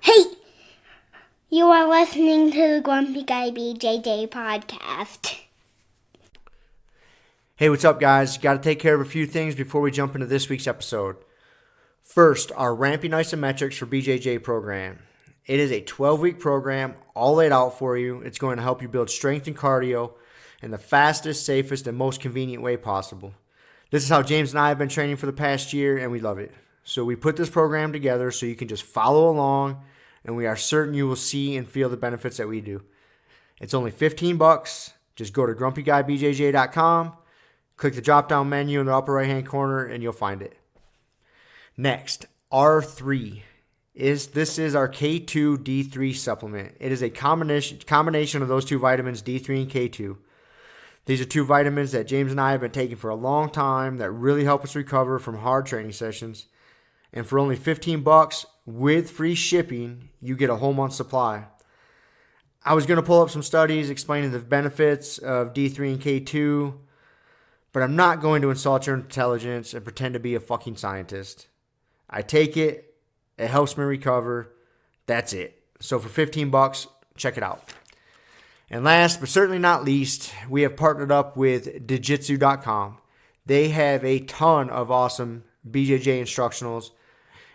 Hey, you are listening to the Grumpy Guy BJJ Podcast. Hey, what's up, guys? Got to take care of a few things before we jump into this week's episode. First, our Ramping Isometrics for BJJ program. It is a 12-week program, all laid out for you. It's going to help you build strength and cardio in the fastest, safest, and most convenient way possible. This is how James and I have been training for the past year, and we love it. So we put this program together so you can just follow along, and we are certain you will see and feel the benefits that we do. It's only $15. Just go to grumpyguybjj.com, click the drop-down menu in the upper right-hand corner, and you'll find it. Next, R3. This is our K2 D3 supplement. It is a combination of those two vitamins, D3 and K2. These are two vitamins that James and I have been taking for a long time that really help us recover from hard training sessions. And for only $15 with free shipping, you get a whole month's supply. I was going to pull up some studies explaining the benefits of D3 and K2, but I'm not going to insult your intelligence and pretend to be a fucking scientist. I take it. It helps me recover. That's it. So for $15, check it out. And last but certainly not least, we have partnered up with Jiu-Jitsu.com. They have a ton of awesome BJJ instructionals,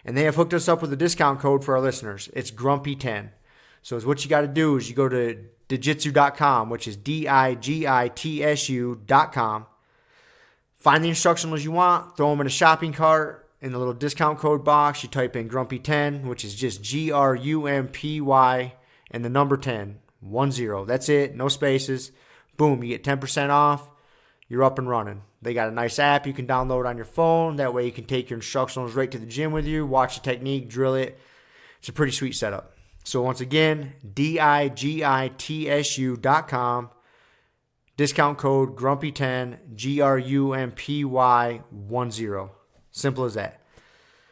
and they have hooked us up with a discount code for our listeners. It's Grumpy10. So what you got to do is you go to Jiu-Jitsu.com, which is DIGITSU.com. Find the instructionals you want, throw them in a shopping cart. In the little discount code box, you type in Grumpy10, which is just GRUMPY and the number 10, 10. That's it, no spaces. Boom, you get 10% off. You're up and running. They got a nice app you can download on your phone. That way you can take your instructionals right to the gym with you, watch the technique, drill it. It's a pretty sweet setup. So once again, DIGITSU.com. Discount code Grumpy10, GRUMPY10. Simple as that.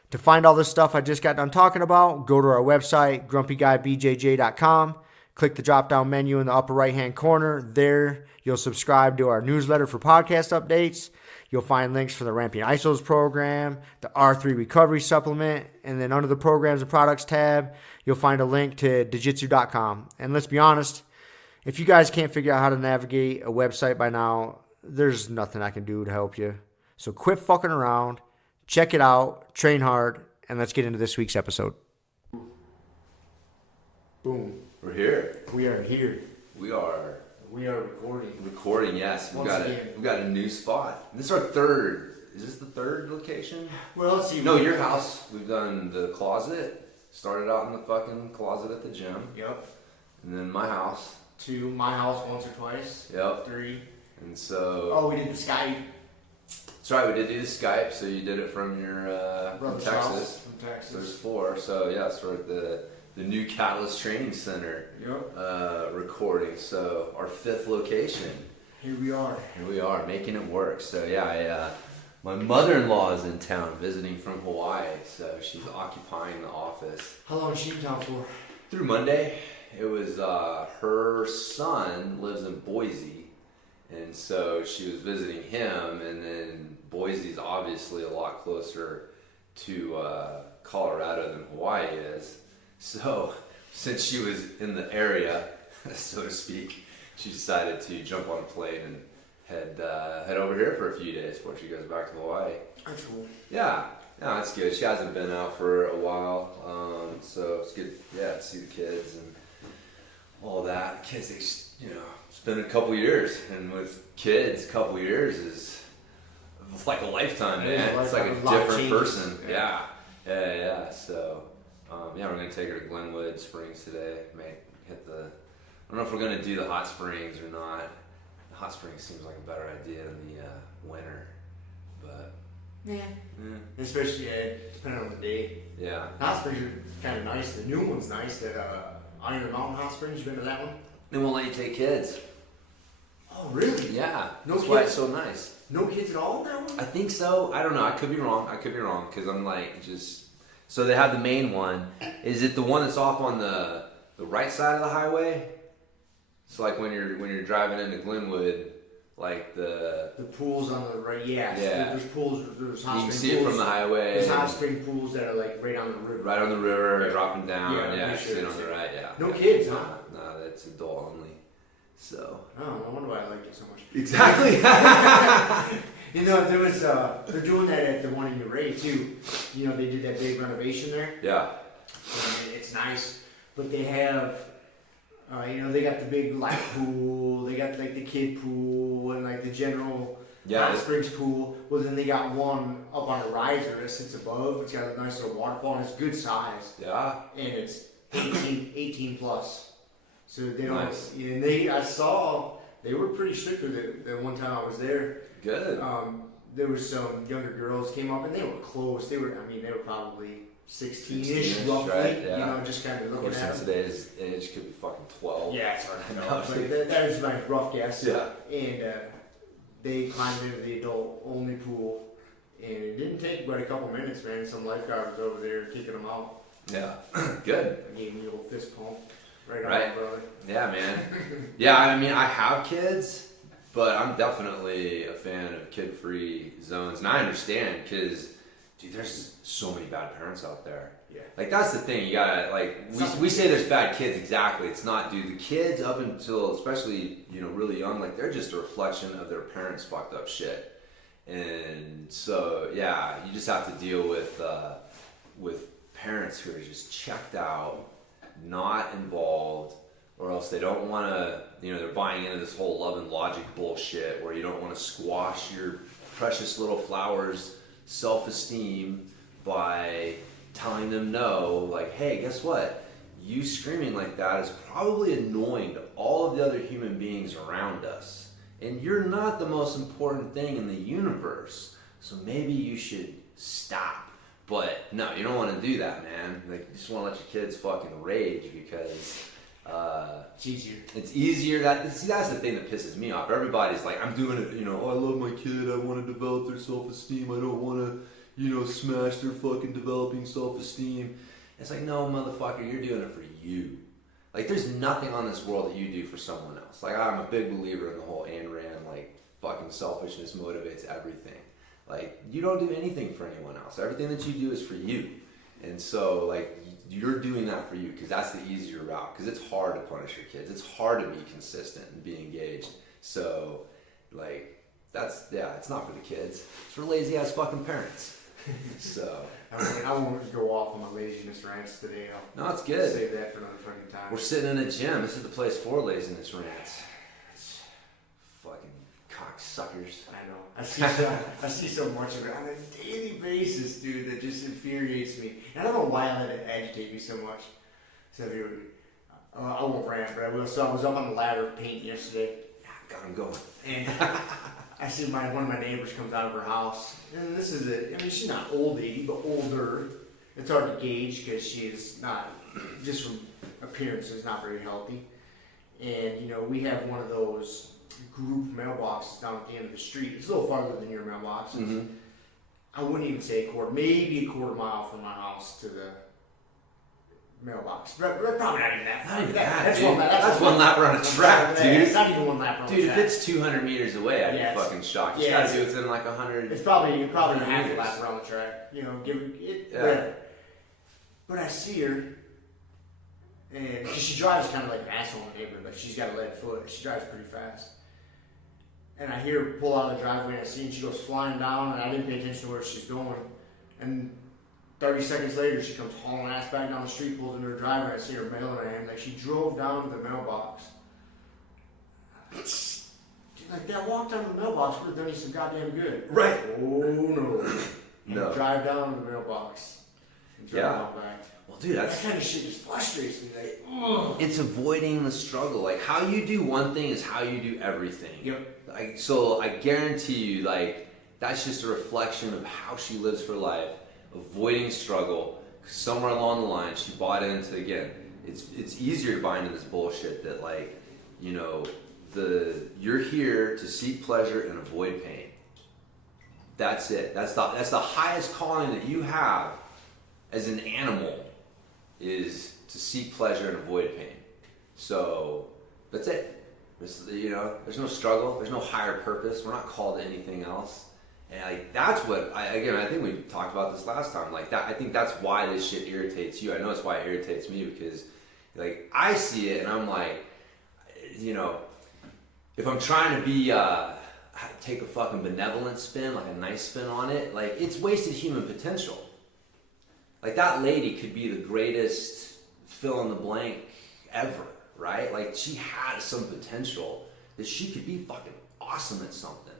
To find all this stuff I just got done talking about, go to our website, grumpyguybjj.com. Click the drop-down menu in the upper right-hand corner. There, you'll subscribe to our newsletter for podcast updates. You'll find links for the Ramping ISOs program, the R3 recovery supplement, and then under the programs and products tab, you'll find a link to Jiu-Jitsu.com. And let's be honest, if you guys can't figure out how to navigate a website by now, there's nothing I can do to help you. So quit fucking around, check it out, train hard, and let's get into this week's episode. Boom. We're here. We are here. We are recording. Recording, yes. We got a new spot. This is our third. Is this the third location? Well, let's see. No, your house. We've done the closet. Started out in the fucking closet at the gym. Yep. And then my house. 2, my house once or twice. Yep. 3. And so. Oh, we did the Skype. That's right. We did do the Skype. So you did it from your from Texas. From Texas. So there's 4. So yeah, so we're at the new Catalyst Training Center. Yep. Recording. So our 5th location. Here we are. Here we are, making it work. So yeah, my mother-in-law is in town visiting from Hawaii, so she's occupying the office. How long is she in town for? Through Monday. It was her son lives in Boise, and so she was visiting him, and then Boise's obviously a lot closer to Colorado than Hawaii is. So since she was in the area, so to speak, she decided to jump on a plane and head over here for a few days before she goes back to Hawaii. That's cool. Yeah, that's good. She hasn't been out for a while, so it's good. Yeah, to see the kids and all that. Kids, it's been a couple years, and with kids, a couple years is like a lifetime, man. It's like a different person. Yeah. So, we're gonna take her to Glenwood Springs today. I don't know if we're gonna do the hot springs or not. The hot springs seems like a better idea in the winter, but yeah. Especially depending on the day. Yeah. Hot springs are kind of nice. The new one's nice. That Iron Mountain Hot Springs. You been to that one? They won't let you take kids. Oh, really? Yeah. No That's kids? why it's so nice. No kids at all in that one? I think so. I don't know. I could be wrong. Because I'm like just. So they have the main one. Is it the one that's off on the right side of the highway? So like when you're driving into Glenwood, Like the pools on the right. Yeah. There's pools. There's hot you can spring see pools. it from the highway. There's hot spring pools that are like right on the river. Right on the river, dropping down. Yeah, you see it on the right. Yeah. No kids, huh? No, that's adult only. So. Oh, I wonder why I liked it so much. Exactly. There was they're doing that at the one in Uray too. They did that big renovation there. Yeah. And it's nice, but they have, they got the big lap pool, they got like the kid pool and like the general hot springs pool. Well, then they got one up on a riser that sits above. It's got a nice little waterfall and it's good size. Yeah. And it's 18 plus. So they don't. Nice. And I saw they were pretty strict with it. That one time I was there. Good. There was some younger girls came up and they were close. They were probably 16-ish, roughly. Right? Yeah. Just kind of Of looking course, at in them. today's age, could be fucking 12. Yeah, it's hard to know. But that is my rough guess. Yeah. And they climbed into the adult-only pool, and it didn't take but a couple minutes, man. Some lifeguard was over there kicking them out. Yeah. Good. I gave me a little fist pump. Right, Right. on, brother. Yeah, man. Yeah, I mean, I have kids, but I'm definitely a fan of kid-free zones, and I understand because, dude, there's so many bad parents out there. Yeah. Like, that's the thing. You gotta, like, we say there's bad kids. Exactly. It's not, dude. The kids up until, especially, really young, like, they're just a reflection of their parents' fucked up shit. And so, yeah, you just have to deal with parents who are just checked out, not involved, or else they don't want to, they're buying into this whole love and logic bullshit where you don't want to squash your precious little flower's self-esteem by telling them no. Like, hey, guess what? You screaming like that is probably annoying to all of the other human beings around us. And you're not the most important thing in the universe. So maybe you should stop. But no, you don't want to do that, man. Like, you just want to let your kids fucking rage because it's easier. It's easier. That's the thing that pisses me off. Everybody's like, I'm doing it. I love my kid. I want to develop their self-esteem. I don't want to, smash their fucking developing self-esteem. It's like, no, motherfucker, you're doing it for you. Like, there's nothing on this world that you do for someone else. Like, I'm a big believer in the whole Ayn Rand, like, fucking selfishness motivates everything. Like, you don't do anything for anyone else. Everything that you do is for you. And so, like, you're doing that for you because that's the easier route. Because it's hard to punish your kids. It's hard to be consistent and be engaged. So, like, it's not for the kids. It's for lazy-ass fucking parents. So. I won't go off on my laziness rants today. No, it's good. Save that for another fucking time. We're sitting in a gym. This is the place for laziness rants. Fucking cocksuckers. I know. I see so much of it on a daily basis, dude, that just infuriates me. And I don't know why I let it agitate me so much. So I won't rant, but I will. So I was up on the ladder painting yesterday. Got him going. And I see one of my neighbors comes out of her house. And this is she's not old lady, but older. It's hard to gauge because she is not, just from appearances, not very healthy. And, we have one of those group mailboxes down at the end of the street. It's a little farther than your mailbox. Mm-hmm. I wouldn't even say maybe a quarter mile from my house to the mailbox. Probably not even that far. That's one lap around a track, dude. It's not even one lap around a track. Dude, if it's 200 meters away, I'd be fucking shocked. You gotta do it within like 100. It's probably half a lap around the track. Give it. Yeah. But I see her, and she drives kind of like an asshole in the neighborhood. Like, she's got a lead foot. She drives pretty fast. And I hear her pull out of the driveway, and I see her, and she goes flying down, and I didn't pay attention to where she's going. And 30 seconds later, she comes hauling ass back down the street, pulls into her driveway, and I see her mail in her hand. Like, she drove down to the mailbox. Like, that walk down to the mailbox would have done you some goddamn good. Right. Oh, no. No. Drive down to the mailbox. And drive out back. Well, dude, that kind of shit just frustrates me. Like, ugh. It's avoiding the struggle. Like, how you do one thing is how you do everything. Yep. So I guarantee you, like, that's just a reflection of how she lives her life, avoiding struggle. Somewhere along the line, she bought into, again, it's easier to buy into this bullshit that, like, you're here to seek pleasure and avoid pain. That's it. That's the highest calling that you have as an animal, is to seek pleasure and avoid pain. So that's it. There's no struggle. There's no higher purpose. We're not called to anything else. And like that's what I think we talked about this last time. Like that, I think that's why this shit irritates you. I know it's why it irritates me because, like, I see it and I'm like, if I'm trying to be take a fucking benevolent spin, like a nice spin on it, like it's wasted human potential. Like that lady could be the greatest fill in the blank ever, right? Like she has some potential that she could be fucking awesome at something,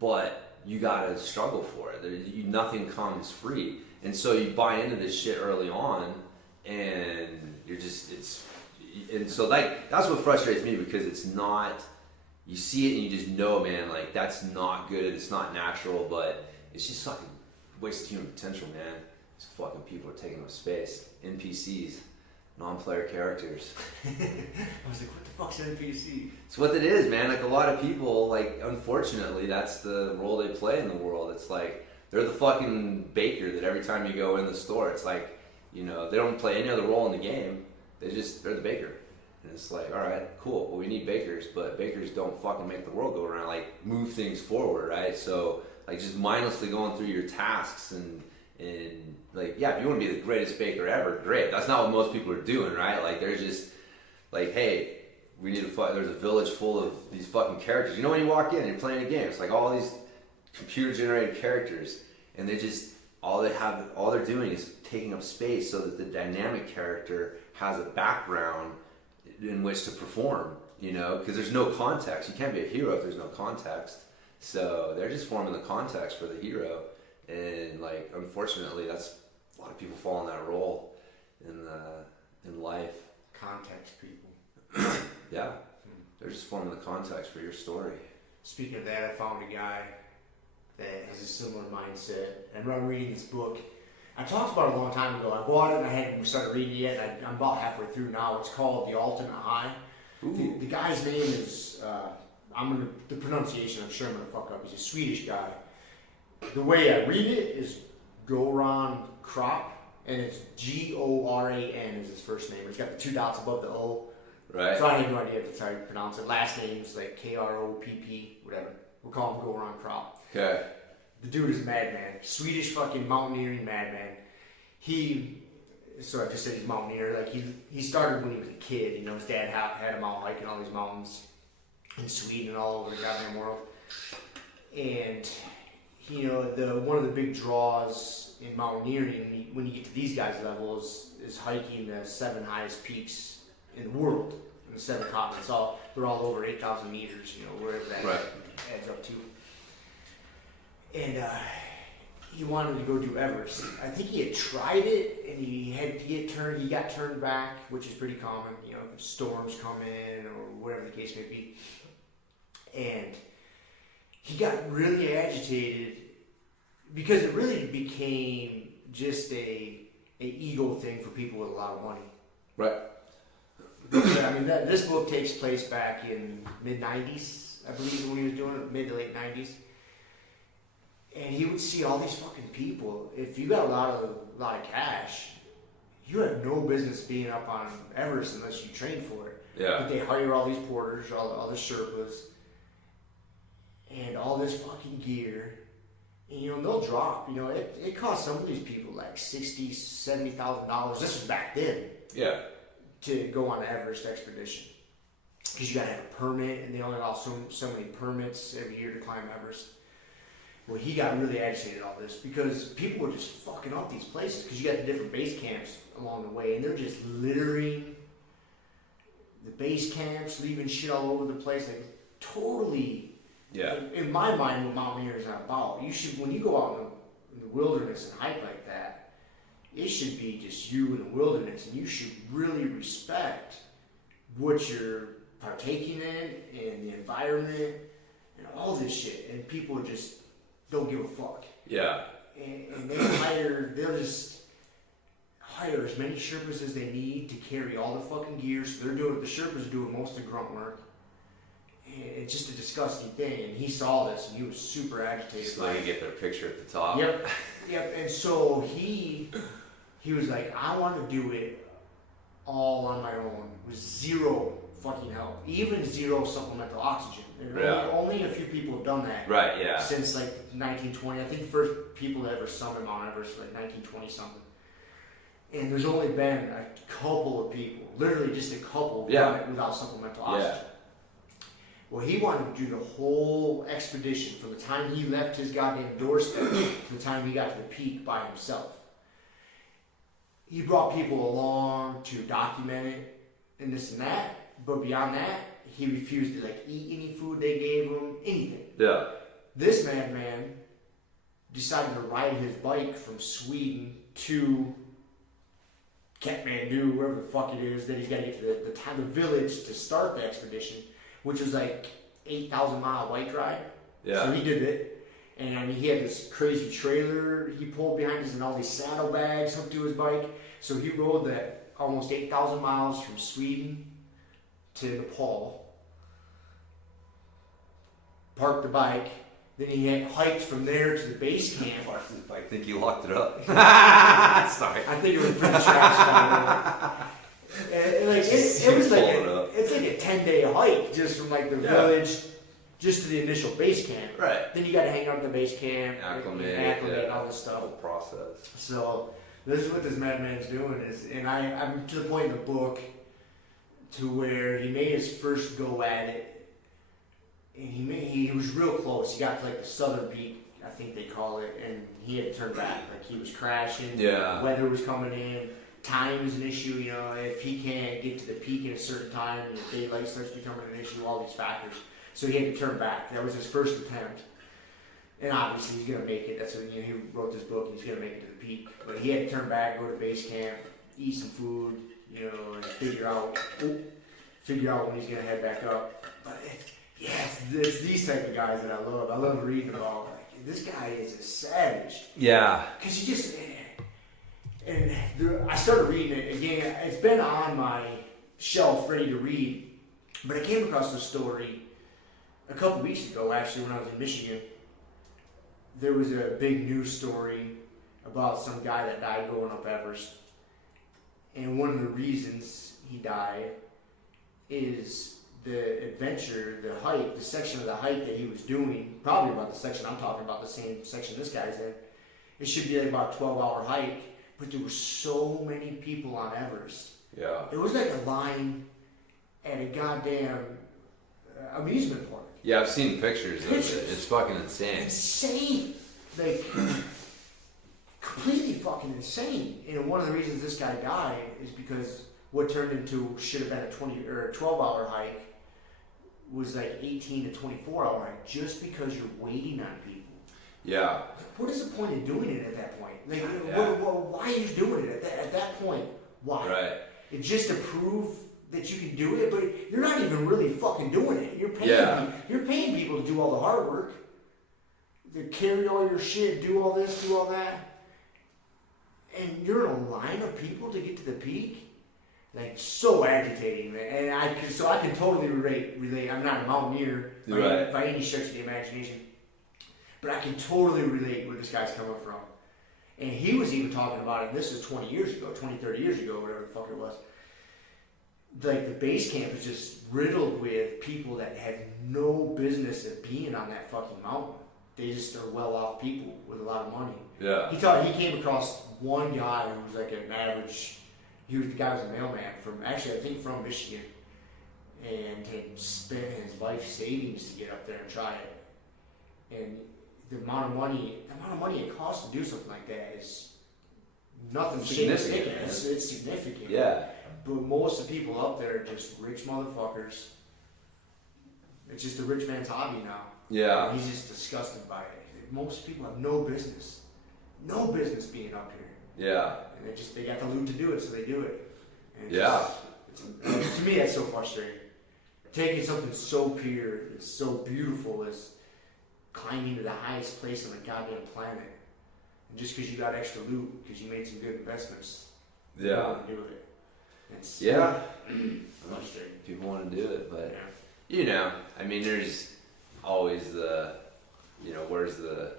but you gotta struggle for it. Nothing comes free, and so you buy into this shit early on, and so like that's what frustrates me because it's not. You see it and you just know, man, like that's not good. It's not natural, but it's just fucking wasted human potential, man. These fucking people are taking up space. NPCs, non-player characters. I was like, what the fuck's an NPC? It's what it is, man. Like a lot of people, like unfortunately, that's the role they play in the world. It's like they're the fucking baker that every time you go in the store, it's like, they don't play any other role in the game. They're the baker. And it's like, all right, cool. Well, we need bakers, but bakers don't fucking make the world go around, like move things forward, right? So like just mindlessly going through your tasks and like, yeah, if you want to be the greatest baker ever, great. That's not what most people are doing, right? Like they're just like, hey, we need there's a village full of these fucking characters. When you walk in and you're playing a game, it's like all these computer generated characters, and they just all they're doing is taking up space so that the dynamic character has a background in which to perform, because there's no context. You can't be a hero if there's no context. So they're just forming the context for the hero, and like unfortunately, that's a lot of people fall in that role in life. Context people. Yeah, they're just forming the context for your story. Speaking of that, I found a guy that has a similar mindset. And I'm reading this book. I talked about it a long time ago. I bought it and I hadn't started reading it yet. I'm about halfway through now. It's called The Ultimate High. The guy's name is, the pronunciation I'm sure I'm going to fuck up. He's a Swedish guy. The way I read it is Goran Kropp, and it's Goran is his first name. It's got the 2 dots above the O. Right. So I have no idea if that's how you pronounce it. Last name's like Kropp, whatever. We'll call him Goran Kropp. Okay. The dude is a madman. Swedish fucking mountaineering madman. So I just said he's a mountaineer. Like he started when he was a kid. His dad had him out hiking all these mountains in Sweden and all over the goddamn world. And one of the big draws in mountaineering when you get to these guys' levels is hiking the 7 highest peaks in the world, in the 7 continents. They're all over 8,000 meters, wherever that adds up to. And he wanted to go do Everest. I think he had tried it, and he got turned back, which is pretty common. Storms come in or whatever the case may be. And he got really agitated because it really became just a ego thing for people with a lot of money. Right. I mean, this book takes place back in mid-90s, I believe, when he was doing it, mid to late 90s. And he would see all these fucking people. If you got a lot of cash, you have no business being up on Everest unless you train for it. Yeah. But they hire all these porters, all the Sherpas, and all this fucking gear. And they'll drop. It costs some of these people like $60,000, $70,000. This was back then. Yeah. To go on an Everest expedition, because you got to have a permit, and they only allow so many permits every year to climb Everest. Well, he got really agitated at all this because people were just fucking up these places because you got the different base camps along the way, and they're just littering the base camps, leaving shit all over the place, like totally. Yeah. In my mind, what mountaineering is not about. You should, when you go out in the wilderness and hike like that, it should be just you in the wilderness, and you should really respect what you're partaking in and the environment and all this shit. And people just don't give a fuck. Yeah. And they'll just hire as many Sherpas as they need to carry all the fucking gear. So the Sherpas are doing most of the grunt work. And it's just a disgusting thing. And he saw this and he was super agitated. So they get their picture at the top. Yep. And so he was like, I want to do it all on my own with zero fucking help. Even 0 supplemental oxygen. Yeah. Only a few people have done that. Right, yeah. Since like 1920. I think the first people to ever summit Mount Everest were like 1920 something. And there's only been a couple of people, literally just a couple, done it without supplemental oxygen. Yeah. Well, he wanted to do the whole expedition from the time he left his goddamn doorstep to the time he got to the peak by himself. He brought people along to document it and this and that, but beyond that, he refused to like eat any food they gave him, anything. Yeah. This madman decided to ride his bike from Sweden to Kathmandu, wherever the fuck it is, that he's got to get to the village to start the expedition, which was like 8,000-mile bike ride. Yeah. So he did it. And I mean, he had this crazy trailer he pulled behind us and all these saddlebags hooked to his bike. So he rode that almost 8,000 miles from Sweden to Nepal, parked the bike, then he had hiked from there to the base camp. I think you locked it up. Sorry. I think it was pretty trash. And like it was like it's like a 10-day hike just from like the village just to the initial base camp. Right. Then you got to hang out at the base camp, acclimate, all this stuff. Whole process. So this is what this madman's doing is, and I'm to the point in the book to where he made his first go at it, and he was real close. He got to like the southern peak, I think they call it, and he had to turn back. Like he was crashing. Yeah. Weather was coming in. Time is an issue. You know, if he can't get to the peak at a certain time, and the daylight starts becoming an issue. All these factors. So he had to turn back. That was his first attempt. And obviously he's gonna make it. That's what, he wrote this book. He's gonna make it to the peak. But he had to turn back, go to base camp, eat some food, and figure out when he's gonna head back up. But it's these type of guys that I love. I love reading about. Like, this guy is a savage. Yeah. Because he just I started reading it again. It's been on my shelf, ready to read. But I came across this story a couple weeks ago, actually, when I was in Michigan. There was a big news story about some guy that died going up Everest. And one of the reasons he died is the adventure, the hike, the section of the hike that he was doing, probably about the section I'm talking about, the same section this guy's in. It should be like about a 12-hour hike, but there were so many people on Everest. Yeah. It was like a line at a goddamn amusement park. Yeah, I've seen pictures of it. It's fucking insane. Insane. Like, completely fucking insane. And one of the reasons this guy died is because what turned into should have been a 20 or a 12-hour hike was like 18 to 24-hour hike just because you're waiting on people. Yeah. What is the point of doing it at that point? Like, why are you doing it at that point? Why? Right. It's just to prove that you can do it, but you're not even really fucking doing it. You're paying people to do all the hard work, to carry all your shit, do all this, do all that, and you're in a line of people to get to the peak. Like, so agitating, man. And I can totally relate. I'm not a mountaineer by any stretch of the imagination, but I can totally relate where this guy's coming from. And he was even talking about it, and this was 20 years ago, 20, 30 years ago, whatever the fuck it was. Like, the base camp is just riddled with people that had no business of being on that fucking mountain. They just are well-off people with a lot of money. Yeah. He came across one guy who was like an average. The guy was a mailman I think from Michigan, and had spent his life savings to get up there and try it. And the amount of money it costs to do something like that is nothing significant. It's significant. Yeah. But most of the people up there are just rich motherfuckers. It's just a rich man's hobby now. Yeah. And he's just disgusted by it. Most people have no business being up here. Yeah. And they got the loot to do it, so they do it. And to me, that's so frustrating. Taking something so pure and so beautiful as climbing to the highest place on the goddamn planet, and just because you got extra loot, because you made some good investments, you want to do it. It's frustrating. People want to do it, but I mean, there's always the, where's the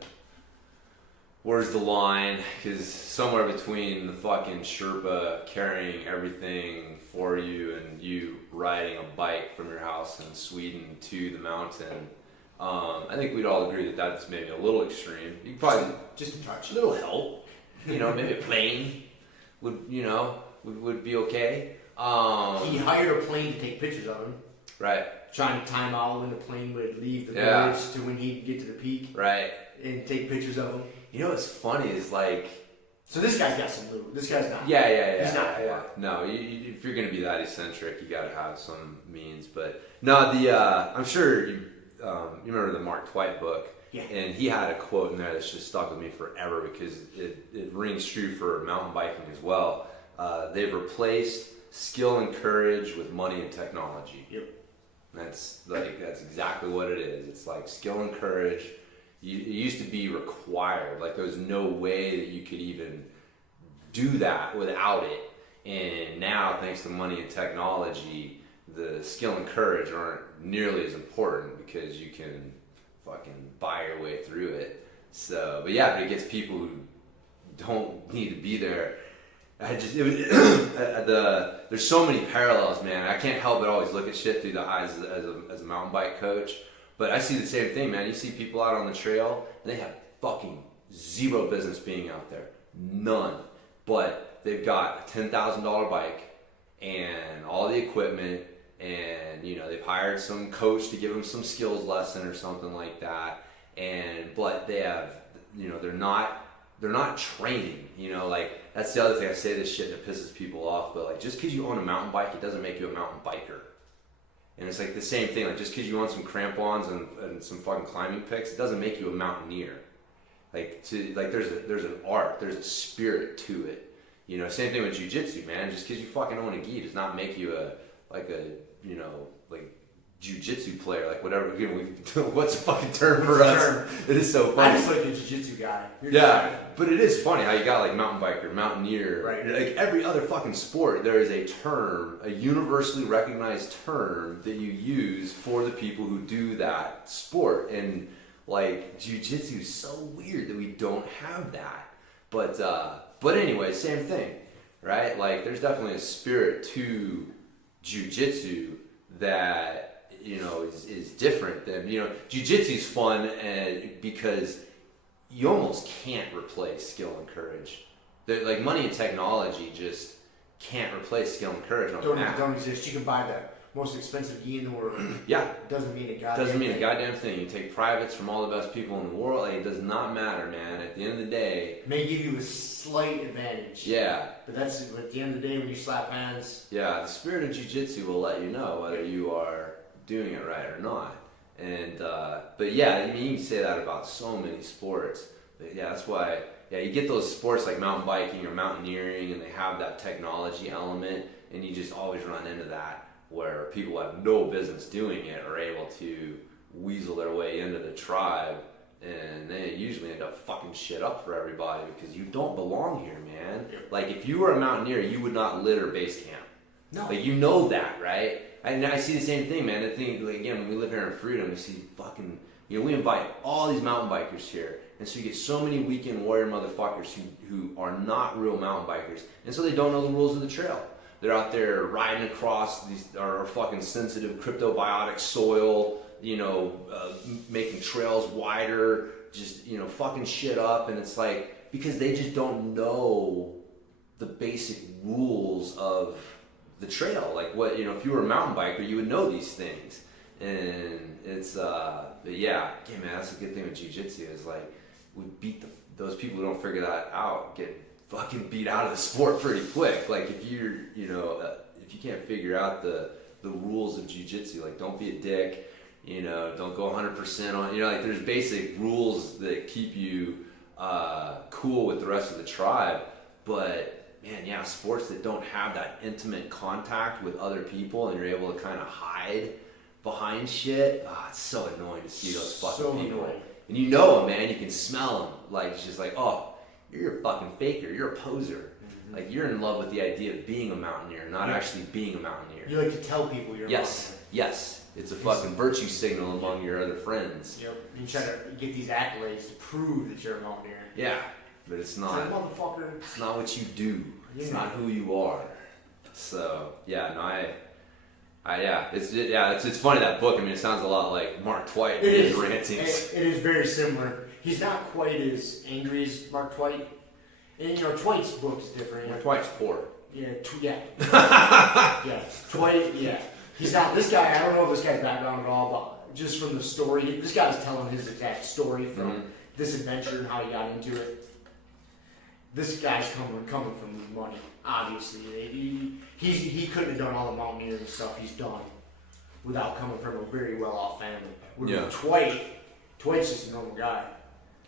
where's the line? Because somewhere between the fucking Sherpa carrying everything for you and you riding a bike from your house in Sweden to the mountain, I think we'd all agree that that's maybe a little extreme. You could probably just a touch, a little help. Maybe a plane would be okay. He hired a plane to take pictures of him. Right. Trying to time out when the plane would leave the village to when he'd get to the peak. Right. And take pictures of him. What's funny is like... So this guy's got some loot. This guy's not. Yeah. He's not. Yeah. No, if you're going to be that eccentric, you got to have some means. But no, I'm sure you remember the Mark Twight book. Yeah. And he had a quote in there that's just stuck with me forever because it rings true for mountain biking as well. They've replaced skill and courage with money and technology. Yep. That's exactly what it is. It's like skill and courage. It used to be required. Like there was no way that you could even do that without it. And now, thanks to money and technology, the skill and courage aren't nearly as important because you can fucking buy your way through it. So, but it gets people who don't need to be there. There's so many parallels, man. I can't help but always look at shit through the eyes as a mountain bike coach. But I see the same thing, man. You see people out on the trail, and they have fucking zero business being out there. None. But they've got a $10,000 bike and all the equipment, and they've hired some coach to give them some skills lesson or something like that. But they have, they're not training. Like that's the other thing. I say this shit and it pisses people off, but like just because you own a mountain bike, it doesn't make you a mountain biker. And it's like the same thing. Like just because you own some crampons and some fucking climbing picks, it doesn't make you a mountaineer. There's an art, there's a spirit to it. Same thing with jiu-jitsu, man. Just because you fucking own a gi does not make you a jiu-jitsu player, like whatever. What's a fucking term for us? It is so funny. I just like a jiu-jitsu guy. But it is funny how you got like mountain biker, mountaineer, right? Like every other fucking sport, there is a term, a universally recognized term that you use for the people who do that sport. And like jiu-jitsu is so weird that we don't have that. But anyway, same thing, right? Like there's definitely a spirit to jiu-jitsu that is different than jiu-jitsu is fun because you almost can't replace skill and courage. Like money and technology just can't replace skill and courage. Don't exist. You can buy the most expensive gi in the world. Yeah, doesn't mean a goddamn thing. You take privates from all the best people in the world. Like, it does not matter, man. At the end of the day, may give you a slight advantage. Yeah, but that's at the end of the day when you slap hands. Yeah, the spirit of jiu-jitsu will let you know whether you are doing it right or not. And but yeah, you can say that about so many sports. But yeah, that's why you get those sports like mountain biking or mountaineering, and they have that technology element, and you just always run into that where people who have no business doing it are able to weasel their way into the tribe, and they usually end up fucking shit up for everybody because you don't belong here, man. Like if you were a mountaineer, you would not litter base camp. No. Like that, right? And I see the same thing, man. The thing, like, again, when we live here in Freedom, we see fucking, we invite all these mountain bikers here. And so you get so many weekend warrior motherfuckers who are not real mountain bikers. And so they don't know the rules of the trail. They're out there riding across these our fucking sensitive cryptobiotic soil, making trails wider, just, fucking shit up. And it's like, because they just don't know the basic rules of the trail. Like what, if you were a mountain biker, you would know these things. And it's, but yeah, man, that's a good thing with jiu-jitsu is like, we beat those people who don't figure that out, get fucking beat out of the sport pretty quick. Like if you're, if you can't figure out the rules of jiu-jitsu, like don't be a dick, don't go 100% on, like there's basic rules that keep you cool with the rest of the tribe. But man, yeah, sports that don't have that intimate contact with other people and you're able to kind of hide behind shit, it's so annoying to see those fucking people. Annoying. And them, man, you can smell them. Like, it's just like, oh, you're a fucking faker, you're a poser. Like, you're in love with the idea of being a mountaineer, not actually being a mountaineer. You like to tell people you're a mountaineer. Yes. It's a fucking virtue signal among your other friends. Yep. You try to get these accolades to prove that you're a mountaineer. Yeah. But it's not. It's like, motherfucker. It's not what you do. It's not who you are. So, yeah, no, it's funny, that book. I mean, it sounds a lot like Mark Twight and his rantings. It is very similar. He's not quite as angry as Mark Twight. And, Twight's book is different. Mark Twight's poor. Yeah. Twight, yeah. He's not, this guy, I don't know this guy's background at all, but just from the story, this guy's telling his exact story from this adventure and how he got into it. This guy's coming from money, obviously. He couldn't have done all the mountaineering and stuff he's done without coming from a very well-off family. Twight's just a normal guy.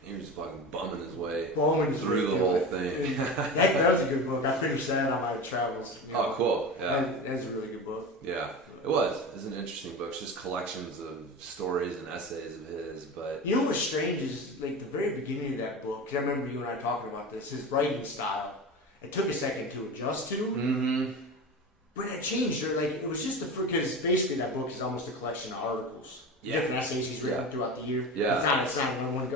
He was fucking bumming his way through the whole thing. That was a good book. I finished that on my travels. Oh, cool. Yeah. That's a really good book. Yeah. It was. It's an interesting book. It's just collections of stories and essays of his. But you know what's strange is, like, the very beginning of that book, because I remember you and I talking about this, his writing style, it took a second to adjust to. Mm-hmm. But it changed. It was just because basically that book is almost a collection of articles. Yeah. Different essays he's written throughout the year. Yeah. It's not one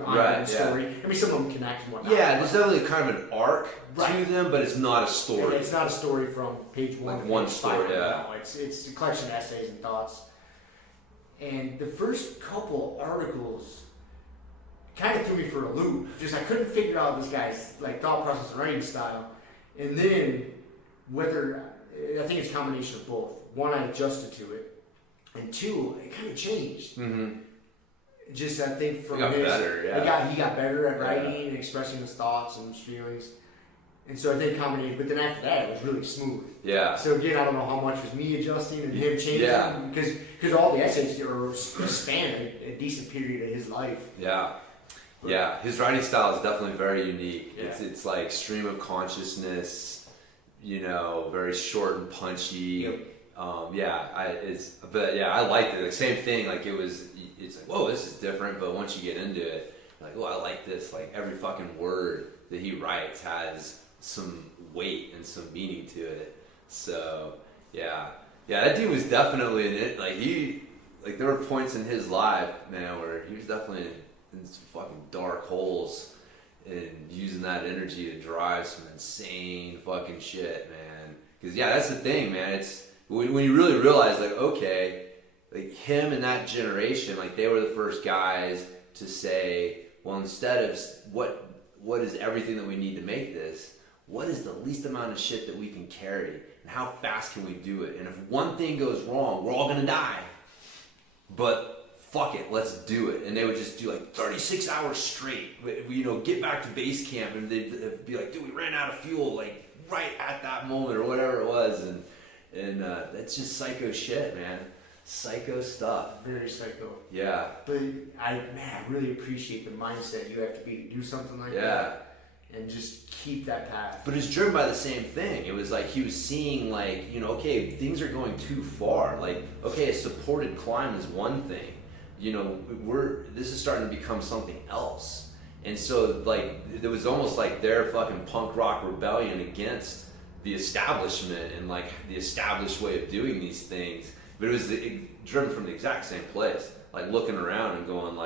story. I mean, some of them connect and whatnot. Yeah, there's definitely kind of an arc to them, but it's not a story. It's not a story from page 1 like to one page story, 5. yeah. No, it's a collection of essays and thoughts. And the first couple articles kind of threw me for a loop. Just I couldn't figure out this guy's thought process and writing style. And then I think it's a combination of both. One, I adjusted to it. And two, it kind of changed. Mm-hmm. Just, I think, from he got better at writing and expressing his thoughts and his feelings. And so I think combination, but then after that, it was really smooth. Yeah. So again, I don't know how much was me adjusting and him changing. Yeah. Because all the essays span a decent period of his life. Yeah. Yeah. His writing style is definitely very unique. Yeah. It's like stream of consciousness, very short and punchy. Yep. I liked it. Same thing. It's like, whoa, this is different. But once you get into it, oh, I like this. Like, every fucking word that he writes has some weight and some meaning to it. So, that dude was definitely in it. There were points in his life, man, where he was definitely in some fucking dark holes and using that energy to drive some insane fucking shit, man. Because, that's the thing, man. It's when you really realize, him and that generation, they were the first guys to say, well, instead of what is everything that we need to make this, what is the least amount of shit that we can carry, and how fast can we do it? And if one thing goes wrong, we're all gonna die. But fuck it, let's do it. And they would just do 36 hours straight. Get back to base camp, and they'd be like, dude, we ran out of fuel, right at that moment, or whatever it was, and that's just psycho shit, man. Psycho stuff. Very psycho. Yeah. But I really appreciate the mindset you have to be to do something like that. And just keep that path. But it's driven by the same thing. It was he was seeing okay, things are going too far. Okay, a supported climb is one thing. This is starting to become something else. And so it was almost their fucking punk rock rebellion against the establishment and the established way of doing these things. But it was driven from the exact same place. Looking around and going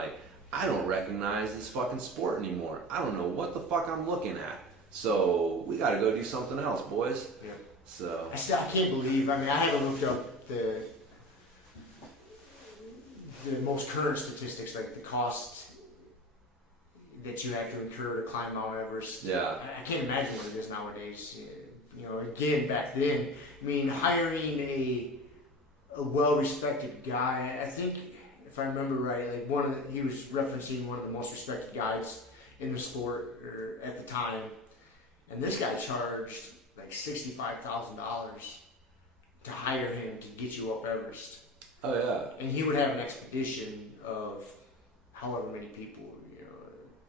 I don't recognize this fucking sport anymore. I don't know what the fuck I'm looking at. So we gotta go do something else, boys. Yeah. So I can't believe, I haven't looked up the most current statistics, the cost that you have to incur to climb Mount Everest. Yeah. I can't imagine what it is nowadays. Again, back then, hiring a well-respected guy, I think, if I remember right, he was referencing one of the most respected guys in the sport at the time, and this guy charged $65,000 to hire him to get you up Everest. Oh yeah. And he would have an expedition of however many people,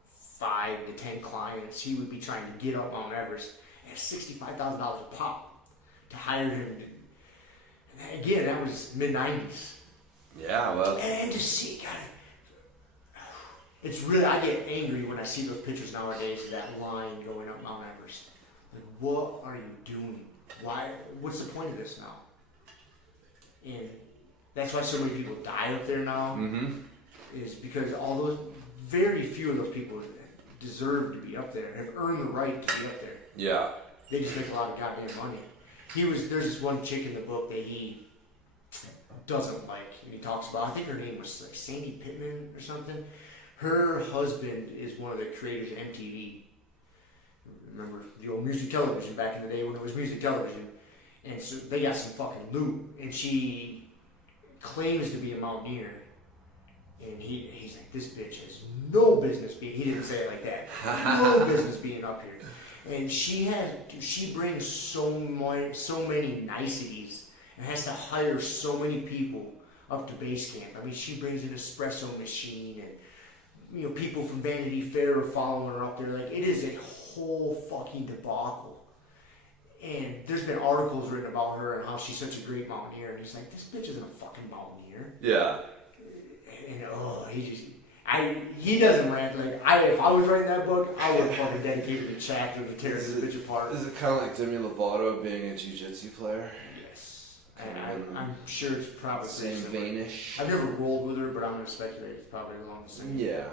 5 to 10 clients. He would be trying to get up Mount Everest. And $65,000 a pop to hire him. And again, that was mid-90s. Yeah, well. And to see, God, it's really, I get angry when I see those pictures nowadays of that line going up Mount Everest. Like, what are you doing? Why? What's the point of this now? And that's why so many people die up there now. Mm-hmm. Is because very few of those people deserve to be up there, have earned the right to be up there. Yeah. They just make a lot of goddamn money. There's this one chick in the book that he doesn't like, and he talks about, I think her name was like Sandy Pittman or something. Her husband is one of the creators of MTV. Remember the old music television back in the day when it was music television? And so they got some fucking loot, and she claims to be a mountaineer. And he's like, this bitch has no business being, he didn't say it like that, no business being up here. And she brings so many niceties and has to hire so many people up to base camp. I mean, she brings an espresso machine, and people from Vanity Fair are following her up there. Like, it is a whole fucking debacle. And there's been articles written about her and how she's such a great mountaineer. And he's like, this bitch isn't a fucking mountaineer. Yeah. And he doesn't rant. Like, if I was writing that book, I would have fucking dedicated a chapter to tear this bitch apart. Is it kind of like Demi Lovato being a jiu-jitsu player? Yes. And I'm sure it's probably same veinish. I've never rolled with her, but I'm going to speculate it's probably along the same. Yeah.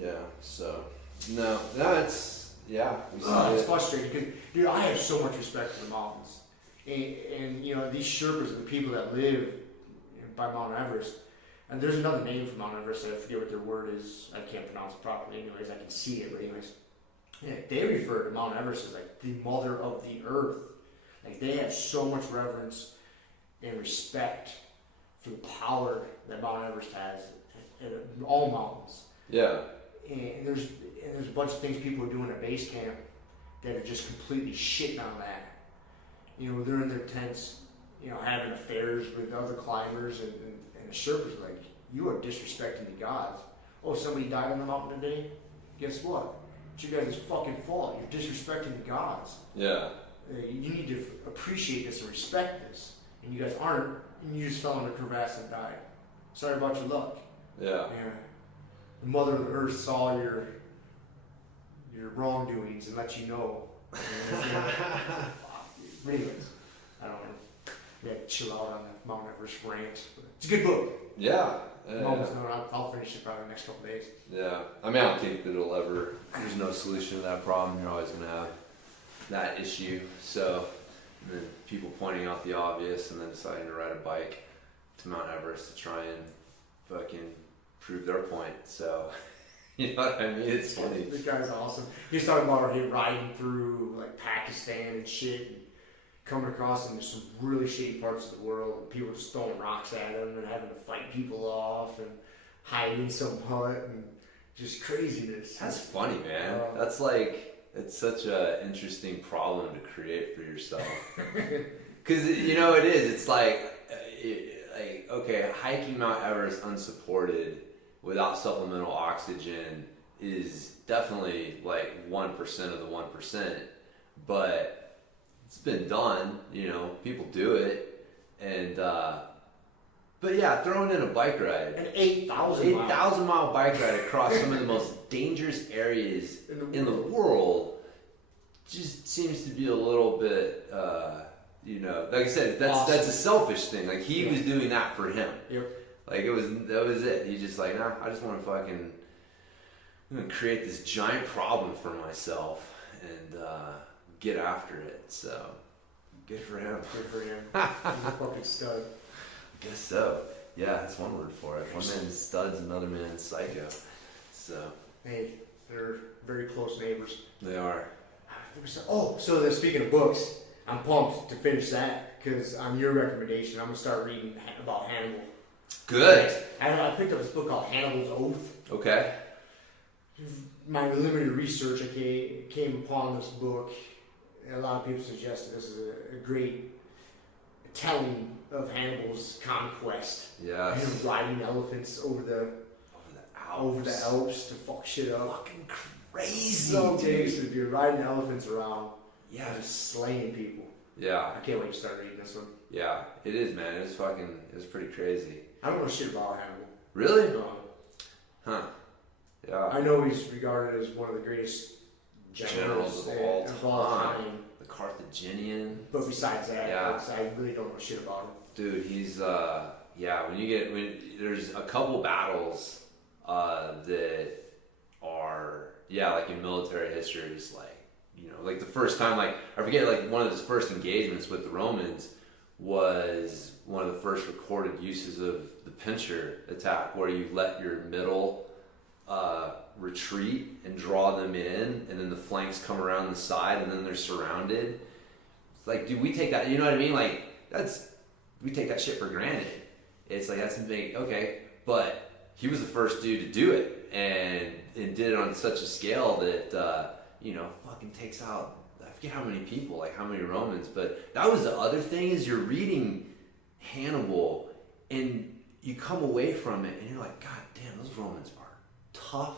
Yeah. So, no, it's, yeah. It's frustrating because, dude, I have so much respect for the mountains. And these Sherpas are the people that live by Mount Everest. And there's another name for Mount Everest that I forget what their word is. I can't pronounce it properly anyways. I can see it, but anyways. Yeah, they refer to Mount Everest as like the mother of the earth. Like, they have so much reverence and respect for the power that Mount Everest has in all mountains. Yeah. And there's a bunch of things people are doing at base camp that are just completely shitting on that. They're in their tents, having affairs with other climbers, and the Sherpas are like, you are disrespecting the gods. Oh, somebody died on the mountain today? Guess what? It's you guys' fucking fault. You're disrespecting the gods. Yeah. You need to appreciate this and respect this. And you guys aren't, and you just fell in a crevasse and died. Sorry about your luck. Yeah. The mother of the earth saw your wrongdoings and let you know. Anyways, I don't know. We had to chill out on the Mount Everest rant. It's a good book. Yeah. I'll finish it probably the next couple of days. Yeah. I mean, I don't think that there's no solution to that problem. You're always going to have that issue. So, and then people pointing out the obvious and then deciding to ride a bike to Mount Everest to try and fucking prove their point. So, you know what I mean? It's funny. This guy's awesome. He's talking about him riding through like Pakistan and shit, and coming across into some really shady parts of the world. People just throwing rocks at him and having to fight people off and hide in some hut and just craziness. That's funny, man. That's like, it's such an interesting problem to create for yourself. Because, it is. It's like, okay, hiking Mount Everest unsupported without supplemental oxygen is definitely like 1% of the 1%. But it's been done, people do it. And, but yeah, throwing in a bike ride. An 8,000 mile bike ride across some of the most dangerous areas in the world just seems to be a little bit, like I said, that's a selfish thing. Like, he was doing that for him. Yep. Like, that was it. He's just like, nah, I just want to I'm going to create this giant problem for myself and get after it. So, good for him. Good for him. He's a fucking stud. I guess so. Yeah, that's one word for it. One man's stud's another man's psycho. So. Hey, they're very close neighbors. They are. So then speaking of books, I'm pumped to finish that because on your recommendation, I'm going to start reading about Hannibal. Good. I picked up this book called Hannibal's Oath. Okay. My limited research, I came upon this book. A lot of people suggested this is a great telling of Hannibal's conquest. Yeah. Him riding elephants over the Alps to fuck shit up. Fucking crazy. So tasty to be riding elephants around. Yeah. Just slaying people. Yeah. I can't wait to start reading this one. Yeah, it is, man. It was pretty crazy. I don't know shit about Hannibal. Really? Huh. Yeah. I know he's regarded as one of the greatest generals of all time. The Carthaginian. But besides that, Yeah. I really don't know shit about him. Dude, he's when there's a couple battles that are like in military history, just like like the first time, like I forget, like one of his first engagements with the Romans was one of the first recorded uses of the pincher attack, where you let your middle retreat and draw them in, and then the flanks come around the side, and then they're surrounded. It's like, dude, we take that, you know what I mean? Like we take that shit for granted. It's like, that's big, okay, but he was the first dude to do it, and did it on such a scale that fucking takes out, I forget how many people, like how many Romans. But that was the other thing, is you're reading Hannibal and you come away from it and you're like, God damn, those Romans are tough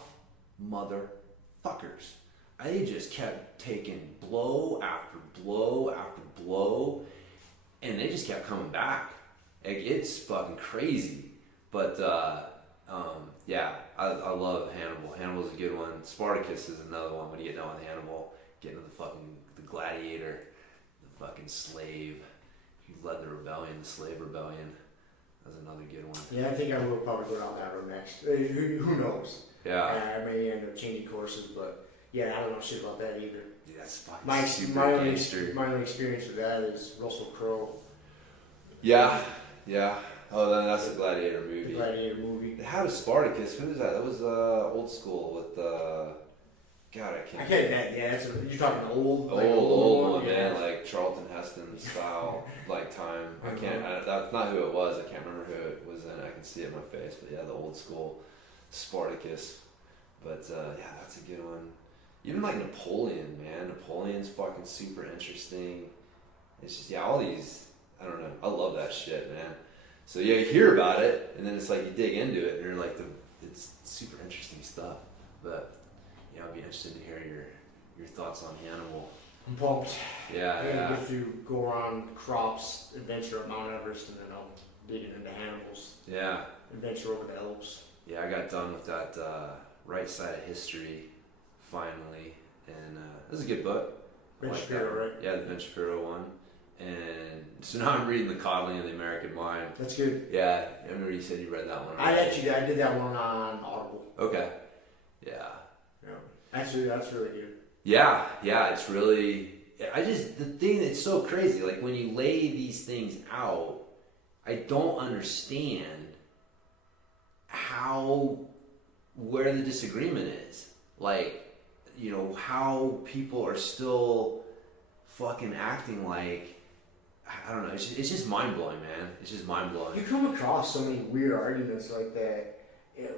motherfuckers. They just kept taking blow after blow after blow, and they just kept coming back. Like, it's fucking crazy. But I love Hannibal. Hannibal's a good one. Spartacus is another one. When you get done with Hannibal, get into the gladiator, the fucking slave. He led the rebellion, the slave rebellion. That's another good one. Yeah, I think I will probably go down that road next. Who knows? Yeah. I may end up changing courses, but yeah, I don't know shit about that either. Dude, that's fucking My only experience with that is Russell Crowe. Yeah. Oh, then that's a Gladiator movie. The Gladiator movie. They had a Spartacus. Who was that? That was old school with God, I can't. You're talking old one, yeah. Man, like Charlton Heston style, like time. That's not who it was. I can't remember who it was in. I can see it in my face, but yeah, the old school Spartacus. But that's a good one. Even like Napoleon, man. Napoleon's fucking super interesting. It's just all these. I don't know. I love that shit, man. So you hear about it, and then it's like you dig into it, and you're like, it's super interesting stuff. But I'd be interested to hear your thoughts on Hannibal. I'm pumped. Yeah. Get to go around Crops, adventure up Mount Everest, and then I'll dig into Hannibal's. Yeah. Adventure over the Alps. Yeah, I got done with that right side of history finally, and it was a good book. Ben Shapiro, right? Yeah, the Ben Shapiro one. And so now I'm reading The Coddling of the American Mind. That's good. Yeah, I remember you said you read that one. I did that one on Audible. Okay. Yeah. Actually, that's really good. Yeah, it's really. The thing that's so crazy, like when you lay these things out, I don't understand where the disagreement is. Like, how people are still fucking acting like. I don't know. It's just mind blowing, man. It's just mind blowing. You come across so many weird arguments like that.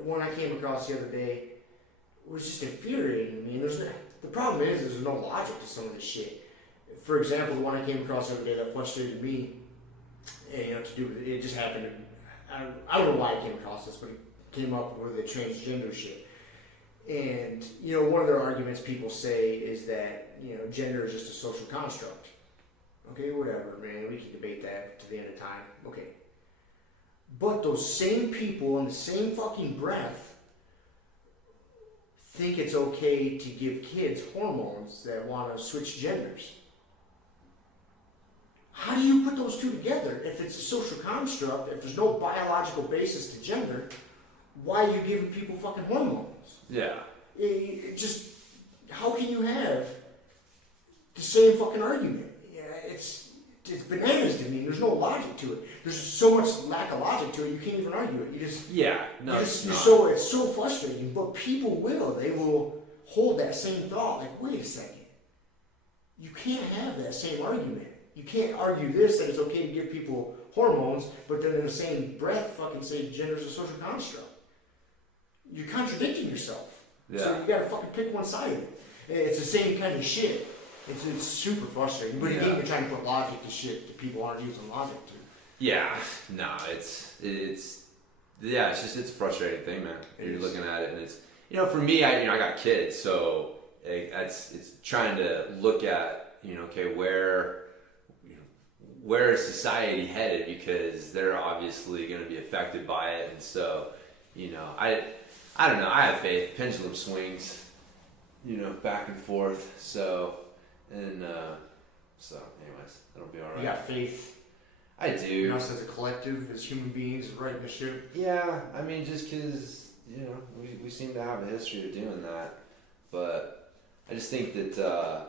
One I came across the other day was just infuriating me. The problem is there's no logic to some of this shit. For example, the one I came across the other day that frustrated me, and to do with it just happened. I don't know why I came across this, but it came up with the transgender shit. And one of their arguments people say is that gender is just a social construct. Okay, whatever, man. We can debate that to the end of time. Okay. But those same people in the same fucking breath think it's okay to give kids hormones that want to switch genders. How do you put those two together? If it's a social construct, if there's no biological basis to gender, why are you giving people fucking hormones? Yeah. How can you have the same fucking argument? It's bananas to me. There's no logic to it. There's so much lack of logic to it. You can't even argue it. It's so frustrating. But people will. They will hold that same thought. Like, wait a second. You can't have that same argument. You can't argue that it's okay to give people hormones, but then in the same breath, fucking say gender's a social construct. You're contradicting yourself. Yeah. So you got to fucking pick one side of it. It's the same kind of shit. It's super frustrating, but again, you're trying to put logic to shit that people aren't using logic to. Yeah, no, it's a frustrating thing, man. You're looking at it, and it's for me, I got kids, so it's trying to look at okay, where is society headed, because they're obviously going to be affected by it, and so I don't know. I have faith. Pendulum swings, back and forth, so. And So, anyways, it'll be all right. You got faith I do. in us as a collective, as human beings, right, Mister? Yeah, I mean, just because, we seem to have a history of doing that. But I just think that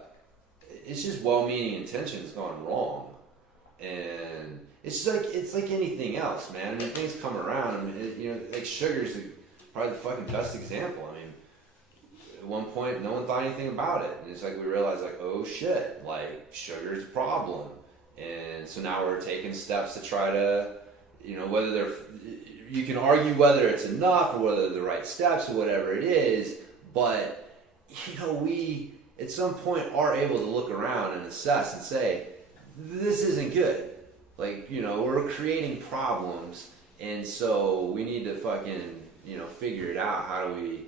it's just well-meaning intentions gone wrong. And it's like anything else, man. I mean, things come around. Like sugar's probably the fucking best example. I mean, at one point, no one thought anything about it. And it's like we realized, like, oh shit, like, sugar's a problem. And so now we're taking steps to try to, whether you can argue whether it's enough or whether they're the right steps or whatever it is, but, we at some point are able to look around and assess and say, this isn't good. Like, we're creating problems, and so we need to fucking, figure it out. How do we,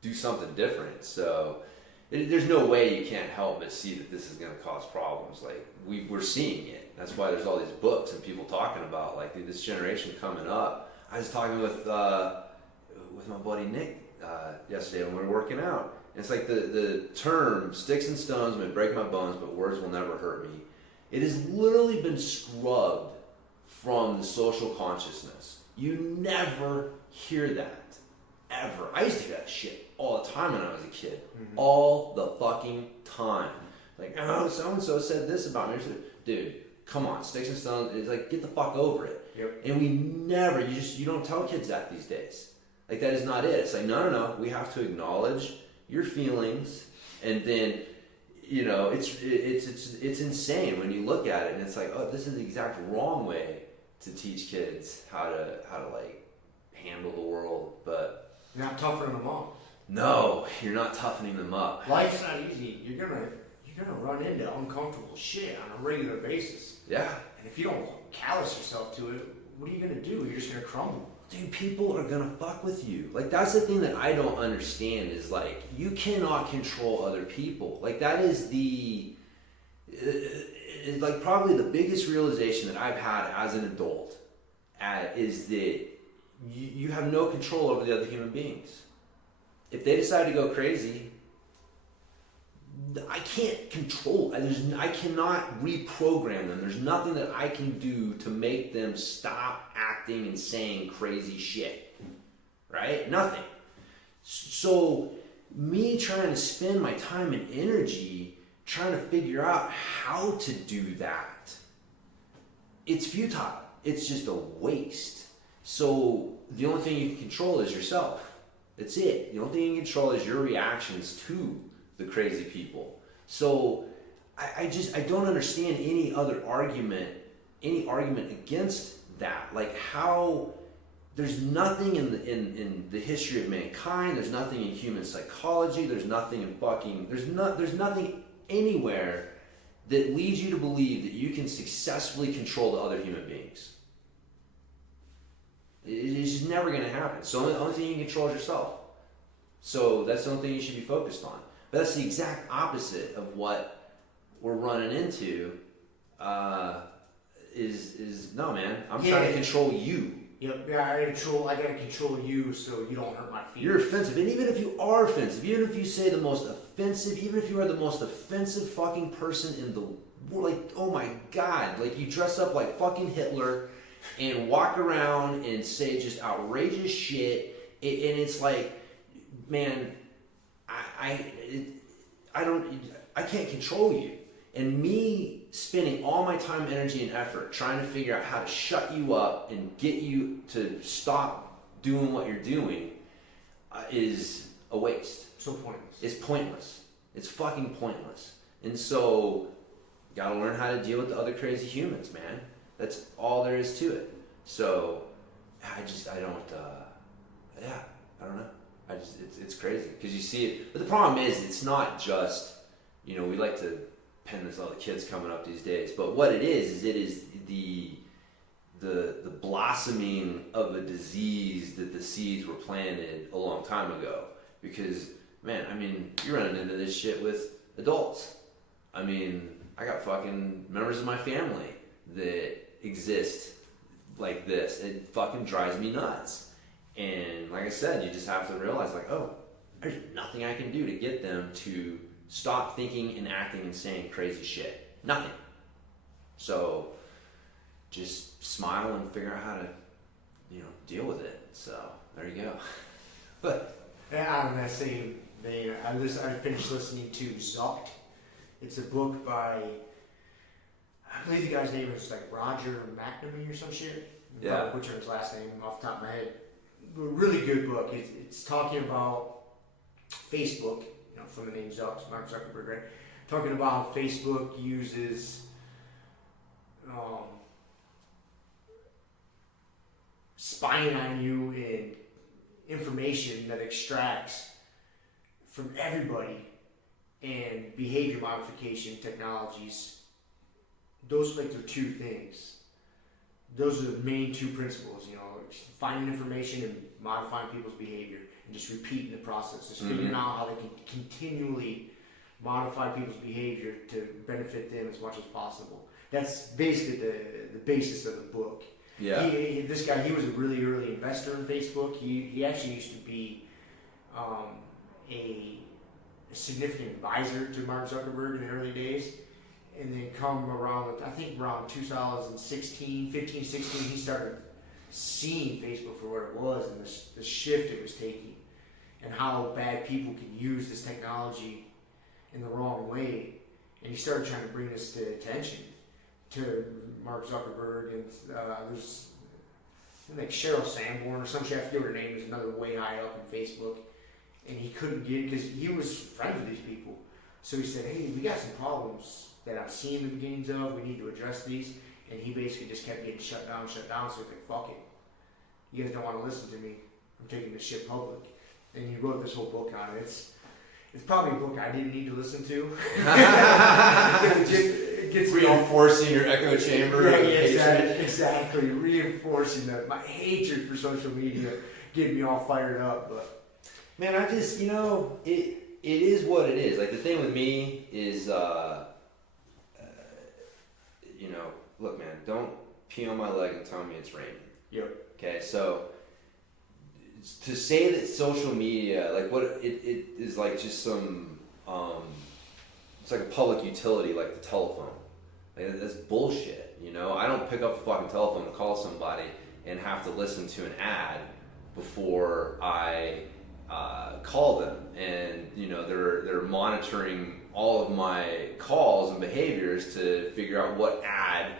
do something different? So there's no way you can't help but see that this is going to cause problems. Like, we're seeing it. That's why there's all these books and people talking about, like, this generation coming up. I was talking with my buddy Nick yesterday when we were working out. And it's like the term, sticks and stones may break my bones, but words will never hurt me. It has literally been scrubbed from the social consciousness. You never hear that. Ever. I used to hear that shit all the time when I was a kid. Mm-hmm. All the fucking time. Like, oh, so-and-so said this about me. Dude, come on, sticks and stones. It's like, get the fuck over it. Yep. And we never, you don't tell kids that these days. Like, that is not it. It's like, no. We have to acknowledge your feelings. And then, it's insane when you look at it and it's like, oh, this is the exact wrong way to teach kids how to like handle the world. But you're not toughening them up. No, you're not toughening them up. Life's not easy. You're gonna run into uncomfortable shit on a regular basis. Yeah. And if you don't callous yourself to it, what are you gonna do? You're just gonna crumble. Dude, people are gonna fuck with you. Like, that's the thing that I don't understand is, like, you cannot control other people. Like, that is like probably the biggest realization that I've had as an adult is that you have no control over the other human beings. If they decide to go crazy, I can't control it. I cannot reprogram them. There's nothing that I can do to make them stop acting and saying crazy shit. Right? Nothing. So me trying to spend my time and energy trying to figure out how to do that, it's futile. It's just a waste. So the only thing you can control is yourself. That's it. The only thing you can control is your reactions to the crazy people. So I don't understand any argument against that. Like, how there's nothing in the history of mankind, there's nothing in human psychology, there's nothing anywhere that leads you to believe that you can successfully control the other human beings. It's just never going to happen. So the only thing you can control is yourself. So that's the only thing you should be focused on. But that's the exact opposite of what we're running into. Is no, man. I'm trying to control you. Yep. Yeah, I gotta control you so you don't hurt my feelings. You're offensive, and even if you are offensive, even if you say the most offensive, even if you are the most offensive fucking person in the world, like, oh my god, like, you dress up like fucking Hitler and walk around and say just outrageous shit, and it's like, man, I can't control you. And me spending all my time, energy, and effort trying to figure out how to shut you up and get you to stop doing what you're doing is a waste. So pointless. It's pointless. It's fucking pointless. And so, you gotta learn how to deal with the other crazy humans, man. That's all there is to it. So, I don't know. It's crazy because you see it. But the problem is, it's not just, we like to pin this on the kids coming up these days. But what it is the blossoming of a disease that the seeds were planted a long time ago. Because, man, I mean, you're running into this shit with adults. I mean, I got fucking members of my family that exist like this. It fucking drives me nuts. And like I said, you just have to realize, like, oh, there's nothing I can do to get them to stop thinking and acting and saying crazy shit. Nothing. So just smile and figure out how to, deal with it. So there you go. But on that same vein, I finished listening to Zucked. It's a book by, I believe the guy's name is like Roger McNamee or some shit. Yeah. I'll butcher his last name off the top of my head. A really good book. It's talking about Facebook, from the name Zuck, Mark Zuckerberg, right? Talking about how Facebook uses spying on you and information that extracts from everybody and behavior modification technologies. Those are like their two things. Those are the main two principles, finding information and modifying people's behavior and just repeating the process. Just figuring out how they can continually modify people's behavior to benefit them as much as possible. That's basically the basis of the book. yeah, This guy, he was a really early investor in Facebook. He actually used to be a significant advisor to Mark Zuckerberg in the early days. And then come around 2016, 15, 16, he started seeing Facebook for what it was and the shift it was taking and how bad people could use this technology in the wrong way. And he started trying to bring this to attention to Mark Zuckerberg, and there's like Sheryl Sanborn or some shit, I forget what her name is, another way high up in Facebook. And he couldn't get it because he was friends with these people. So he said, hey, we got some problems that I'm seeing the beginnings of. We need to address these. And he basically just kept getting shut down. So he's like, fuck it. You guys don't want to listen to me. I'm taking this shit public. And he wrote this whole book on it. It's probably a book I didn't need to listen to. it gets reinforcing your echo chamber. Exactly. Reinforcing my hatred for social media, getting me all fired up. But man, I just, it is what it is. Like, the thing with me is, look, man, don't pee on my leg and tell me it's raining. Yep. Okay, so to say that social media, like, what it is, like just some, it's like a public utility, like the telephone. Like, that's bullshit. I don't pick up the fucking telephone to call somebody and have to listen to an ad before I call them, and they're monitoring all of my calls and behaviors to figure out what ad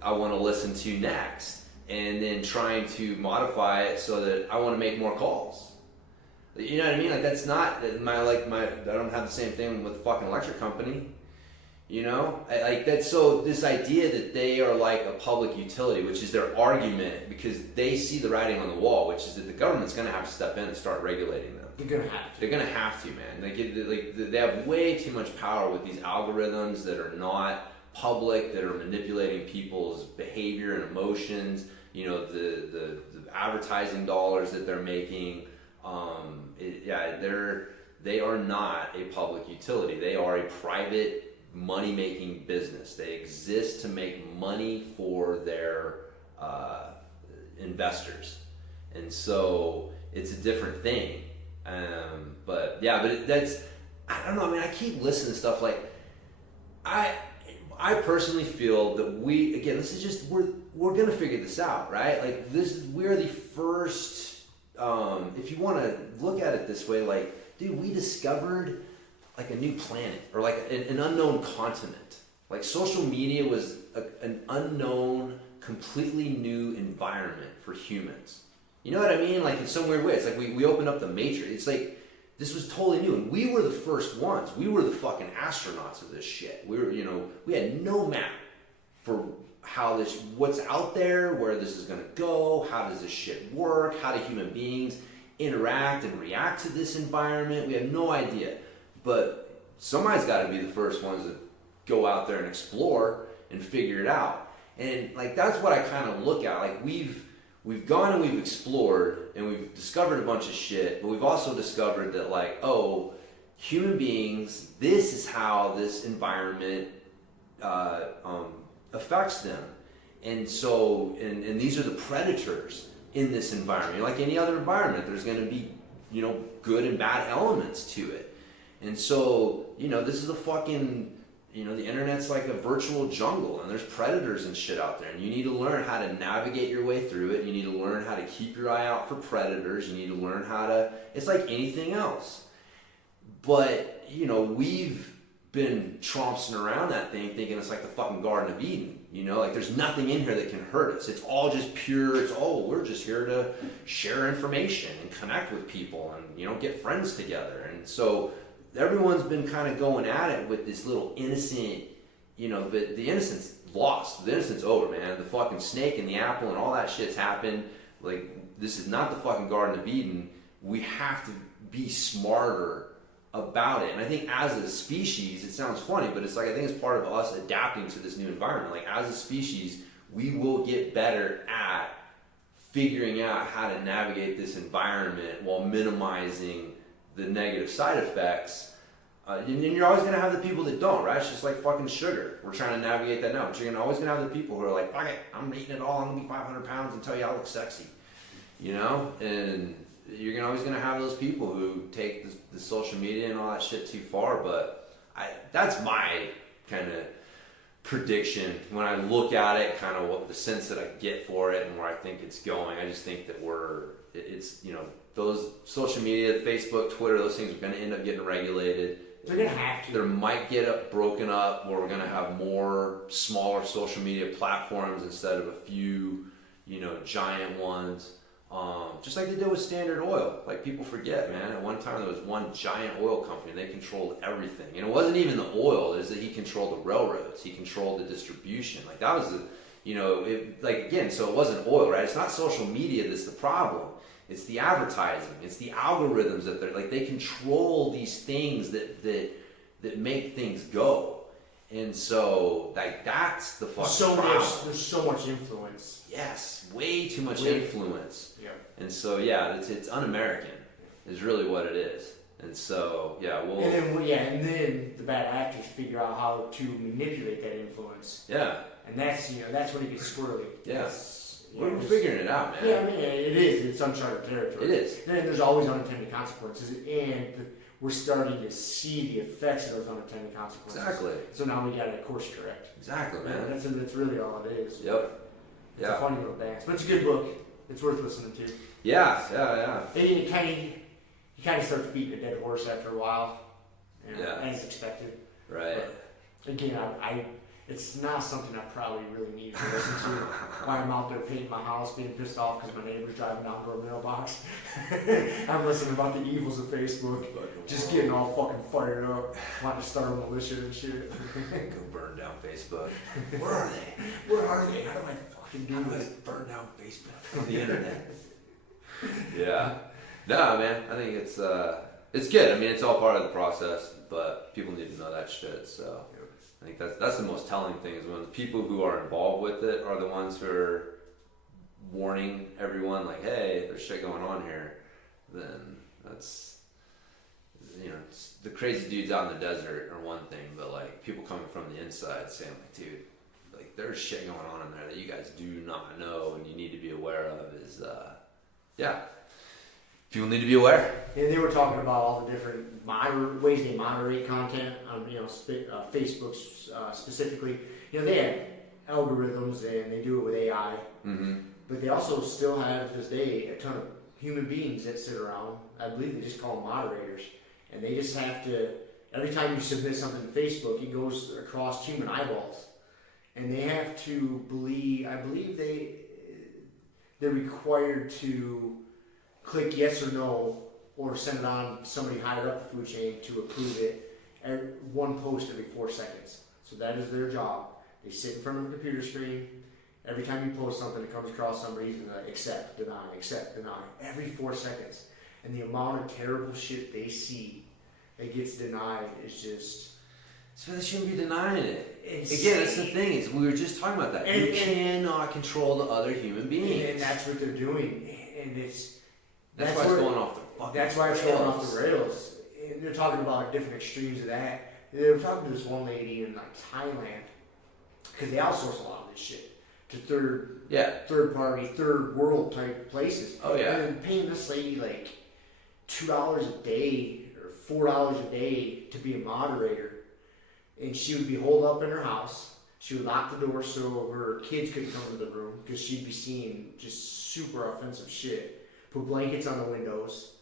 I want to listen to next, and then trying to modify it so that I want to make more calls. You know what I mean? Like, that's not I don't have the same thing with the fucking electric company. So this idea that they are like a public utility, which is their argument, because they see the writing on the wall, which is that the government's going to have to step in and start regulating them. They're going to have to. They're going to have to, man. They have way too much power with these algorithms that are not public, that are manipulating people's behavior and emotions. The advertising dollars that they're making. They are not a public utility. They are a private money-making business. They exist to make money for their investors, and so it's a different thing. But that's, I don't know. I mean, I keep listening to stuff like, I personally feel that this is just, we're gonna figure this out, right? Like, we're the first. If you want to look at it this way, like, dude, we discovered like a new planet, or like an unknown continent. Like, social media was an unknown, completely new environment for humans. You know what I mean? Like, in some weird way, it's like we opened up the matrix. It's like, this was totally new, and we were the first ones. We were the fucking astronauts of this shit. We had no map for what's out there, where this is gonna go, how does this shit work, how do human beings interact and react to this environment. We have no idea. But somebody's got to be the first ones to go out there and explore and figure it out. And like, that's what I kind of look at. Like, we've gone and we've explored and we've discovered a bunch of shit, but we've also discovered that, like, oh, human beings, this is how this environment affects them. And so, and these are the predators in this environment. Like any other environment, there's going to be, good and bad elements to it. And so, this is a fucking, the internet's like a virtual jungle, and there's predators and shit out there, and you need to learn how to navigate your way through it. You need to learn how to keep your eye out for predators. You need to learn how to, it's like anything else. But, we've been trompsing around that thing thinking it's like the fucking Garden of Eden. Like there's nothing in here that can hurt us. It's all just pure. We're just here to share information and connect with people and, get friends together. And so everyone's been kind of going at it with this little innocent, but the innocence lost. The innocence over, man. The fucking snake and the apple and all that shit's happened. Like, this is not the fucking Garden of Eden. We have to be smarter about it. And I think as a species, it sounds funny, but it's like, I think it's part of us adapting to this new environment. Like, as a species, we will get better at figuring out how to navigate this environment while minimizing the negative side effects. And you're always going to have the people that don't, right? It's just like fucking sugar. We're trying to navigate that now. But you're always going to have the people who are like, fuck it, I'm eating it all. I'm going to be 500 pounds and tell you I look sexy. And you're always going to have those people who take the social media and all that shit too far. But that's my kind of prediction when I look at it, kind of what the sense that I get for it and where I think it's going. I just think that those social media, Facebook, Twitter, those things are going to end up getting regulated. They're going to have to. There might get broken up where we're going to have more smaller social media platforms instead of a few, giant ones. Just like they did with Standard Oil. Like, people forget, man, at one time there was one giant oil company and they controlled everything. And it wasn't even the oil, is that he controlled the railroads. He controlled the distribution. Like, that was so it wasn't oil, right? It's not social media that's the problem. It's the advertising. It's the algorithms that they control these things that make things go. And so, that's the fucking problem. There's so much influence. Yes, way too much influence. Yeah. And so, it's un-American is really what it is. And so, and then the bad actors figure out how to manipulate that influence. Yeah. And that's when it gets squirrely. Yeah. We're figuring it out, man. Yeah, I mean, it is. It's uncharted territory. It is. And there's always unintended consequences, and we're starting to see the effects of those unintended consequences. Exactly. So now we got to course correct. Exactly, man. That's really all it is. Yep. It's a funny little dance, but it's a good book. It's worth listening to. Yeah. And you kind of start beating a dead horse after a while. As expected. Right. But again, it's not something I probably really need to listen to while I'm out there painting my house, being pissed off because my neighbor's driving down to our mailbox. I'm listening about the evils of Facebook, just getting all fucking fired up, wanting to start a militia and shit. Go burn down Facebook. Where are they? How do I fucking do this? Burn down Facebook on the internet. Yeah. No, man. I think it's good. I mean, it's all part of the process, but people need to know that shit. So I think that's the most telling thing, is when the people who are involved with it are the ones who are warning everyone, like, hey, there's shit going on here. Then that's, the crazy dudes out in the desert are one thing, but like people coming from the inside saying, like, dude, like, there's shit going on in there that you guys do not know and you need to be aware of is, people need to be aware. And they were talking about all the different ways they moderate content on, Facebook specifically. They have algorithms and they do it with AI. Mm-hmm. But they also still have, to this day, a ton of human beings that sit around. I believe they just call them moderators. And they just have to, every time you submit something to Facebook, it goes across human eyeballs. And they have to I believe they're required to click yes or no, or send it on to somebody higher up the food chain to approve it. One post every 4 seconds. So that is their job. They sit in front of a computer screen. Every time you post something that comes across somebody's accept, deny, every 4 seconds. And the amount of terrible shit they see that gets denied is just... So they shouldn't be denying it. Again, that's the thing. We were just talking about that. You cannot control the other human beings. And that's what they're doing. And that's why it's going off the fucking That's why it's going off the rails. And they're talking about different extremes of that. They were talking to this one lady in Thailand, because they outsource a lot of this shit to third party, third world type places. Oh yeah. And they're paying this lady like $2 a day or $4 a day to be a moderator, and she would be holed up in her house. She would lock the door so her kids couldn't come into the room because she'd be seeing just super offensive shit. Put blankets on the windows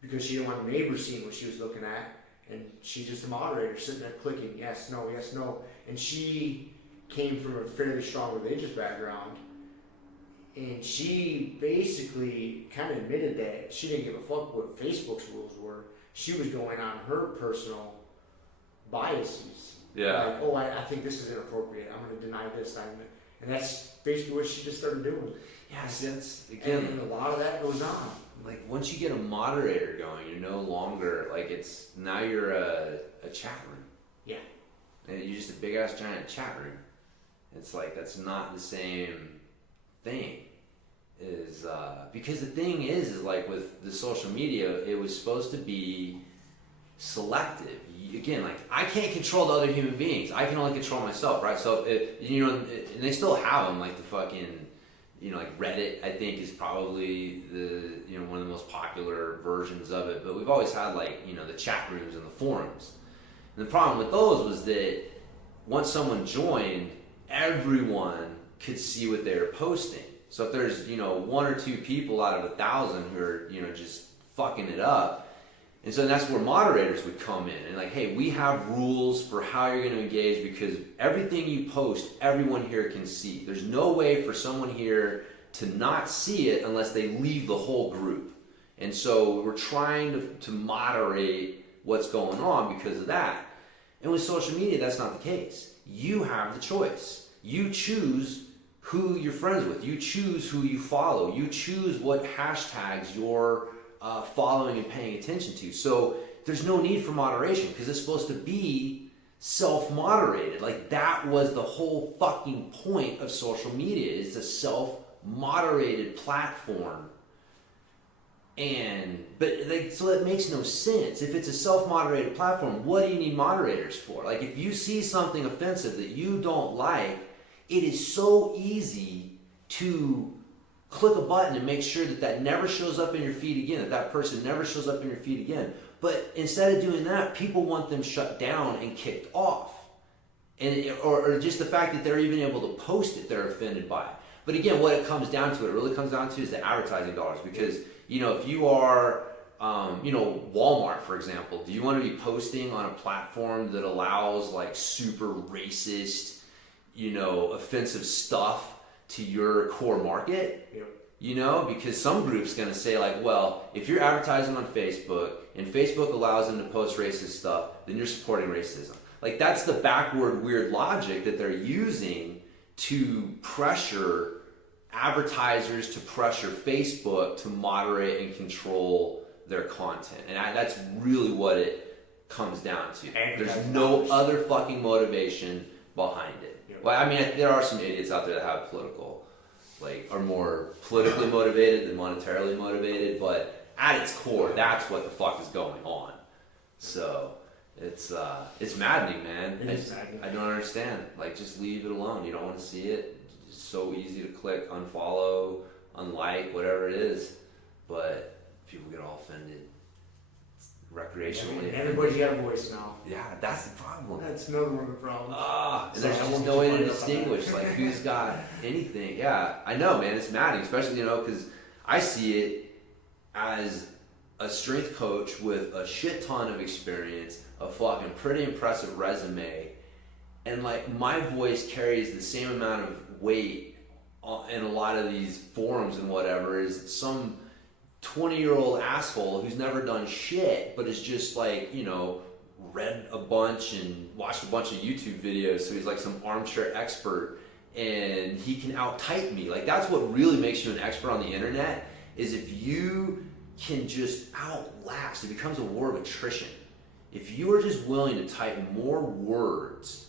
because she didn't want the neighbors seeing what she was looking at. And she's just a moderator sitting there clicking yes, no, yes, no. And she came from a fairly strong religious background. And she basically kind of admitted that she didn't give a fuck what Facebook's rules were. She was going on her personal biases. Yeah. Like, oh, I think this is inappropriate. I'm going to deny this. And that's basically what she just started doing. Yeah, see, that's, again, and a lot of that goes on. Like, once you get a moderator going, you're no longer, like, now you're a chat room. Yeah. And you're just a big-ass giant chat room. It's like, that's not the same thing. Because the thing is like, with the social media, it was supposed to be selective. Again, like, I can't control the other human beings. I can only control myself, right? So, and they still have them, like the fucking, like Reddit, I think, is probably one of the most popular versions of it. But we've always had, like, the chat rooms and the forums. And the problem with those was that once someone joined, everyone could see what they were posting. So if there's, 1 or 2 people out of 1,000 who are, just fucking it up, and so that's where moderators would come in and like, hey, we have rules for how you're going to engage because everything you post, everyone here can see. There's no way for someone here to not see it unless they leave the whole group. And so we're trying to moderate what's going on because of that. And with social media, that's not the case. You have the choice. You choose who you're friends with. You choose who you follow. You choose what hashtags you're following and paying attention to. So there's no need for moderation because it's supposed to be self-moderated. Like, that was the whole fucking point of social media, is a self-moderated platform. So that makes no sense. If it's a self-moderated platform, what do you need moderators for? Like, if you see something offensive that you don't like, it is so easy to click a button and make sure that never shows up in your feed again, that person never shows up in your feed again. But instead of doing that, people want them shut down and kicked off. Or just the fact that they're even able to post it, they're offended by it. But again, what it really comes down to is the advertising dollars. Because, if you are, Walmart, for example, do you want to be posting on a platform that allows, like, super racist, offensive stuff to your core market? Yep. Because some group's going to say, like, well, if you're advertising on Facebook and Facebook allows them to post racist stuff, then you're supporting racism. Like, that's the backward, weird logic that they're using to pressure advertisers, to pressure Facebook to moderate and control their content. And that's really what it comes down to. There's no other fucking motivation behind it. Yep. Well, I mean, there are some idiots out there that have are more politically motivated than monetarily motivated, but at its core, that's what the fuck is going on. So it's maddening, man. I don't understand. Like, just leave it alone. You don't want to see it. It's so easy to click unfollow, unlike, whatever it is, but people get all offended. Recreationally. Everybody's got a voice now. Yeah, that's the problem. That's another one of the problems. And there's just no way to distinguish, like, who's got anything. Yeah, I know, man. It's maddening, especially, because I see it as a strength coach with a shit ton of experience, a fucking pretty impressive resume, and, like, my voice carries the same amount of weight in a lot of these forums and whatever as some 20-year-old asshole who's never done shit, but is just, like, read a bunch and watched a bunch of YouTube videos, so he's like some armchair expert, and he can out-type me. Like, that's what really makes you an expert on the internet, is if you can just outlast. It becomes a war of attrition. If you are just willing to type more words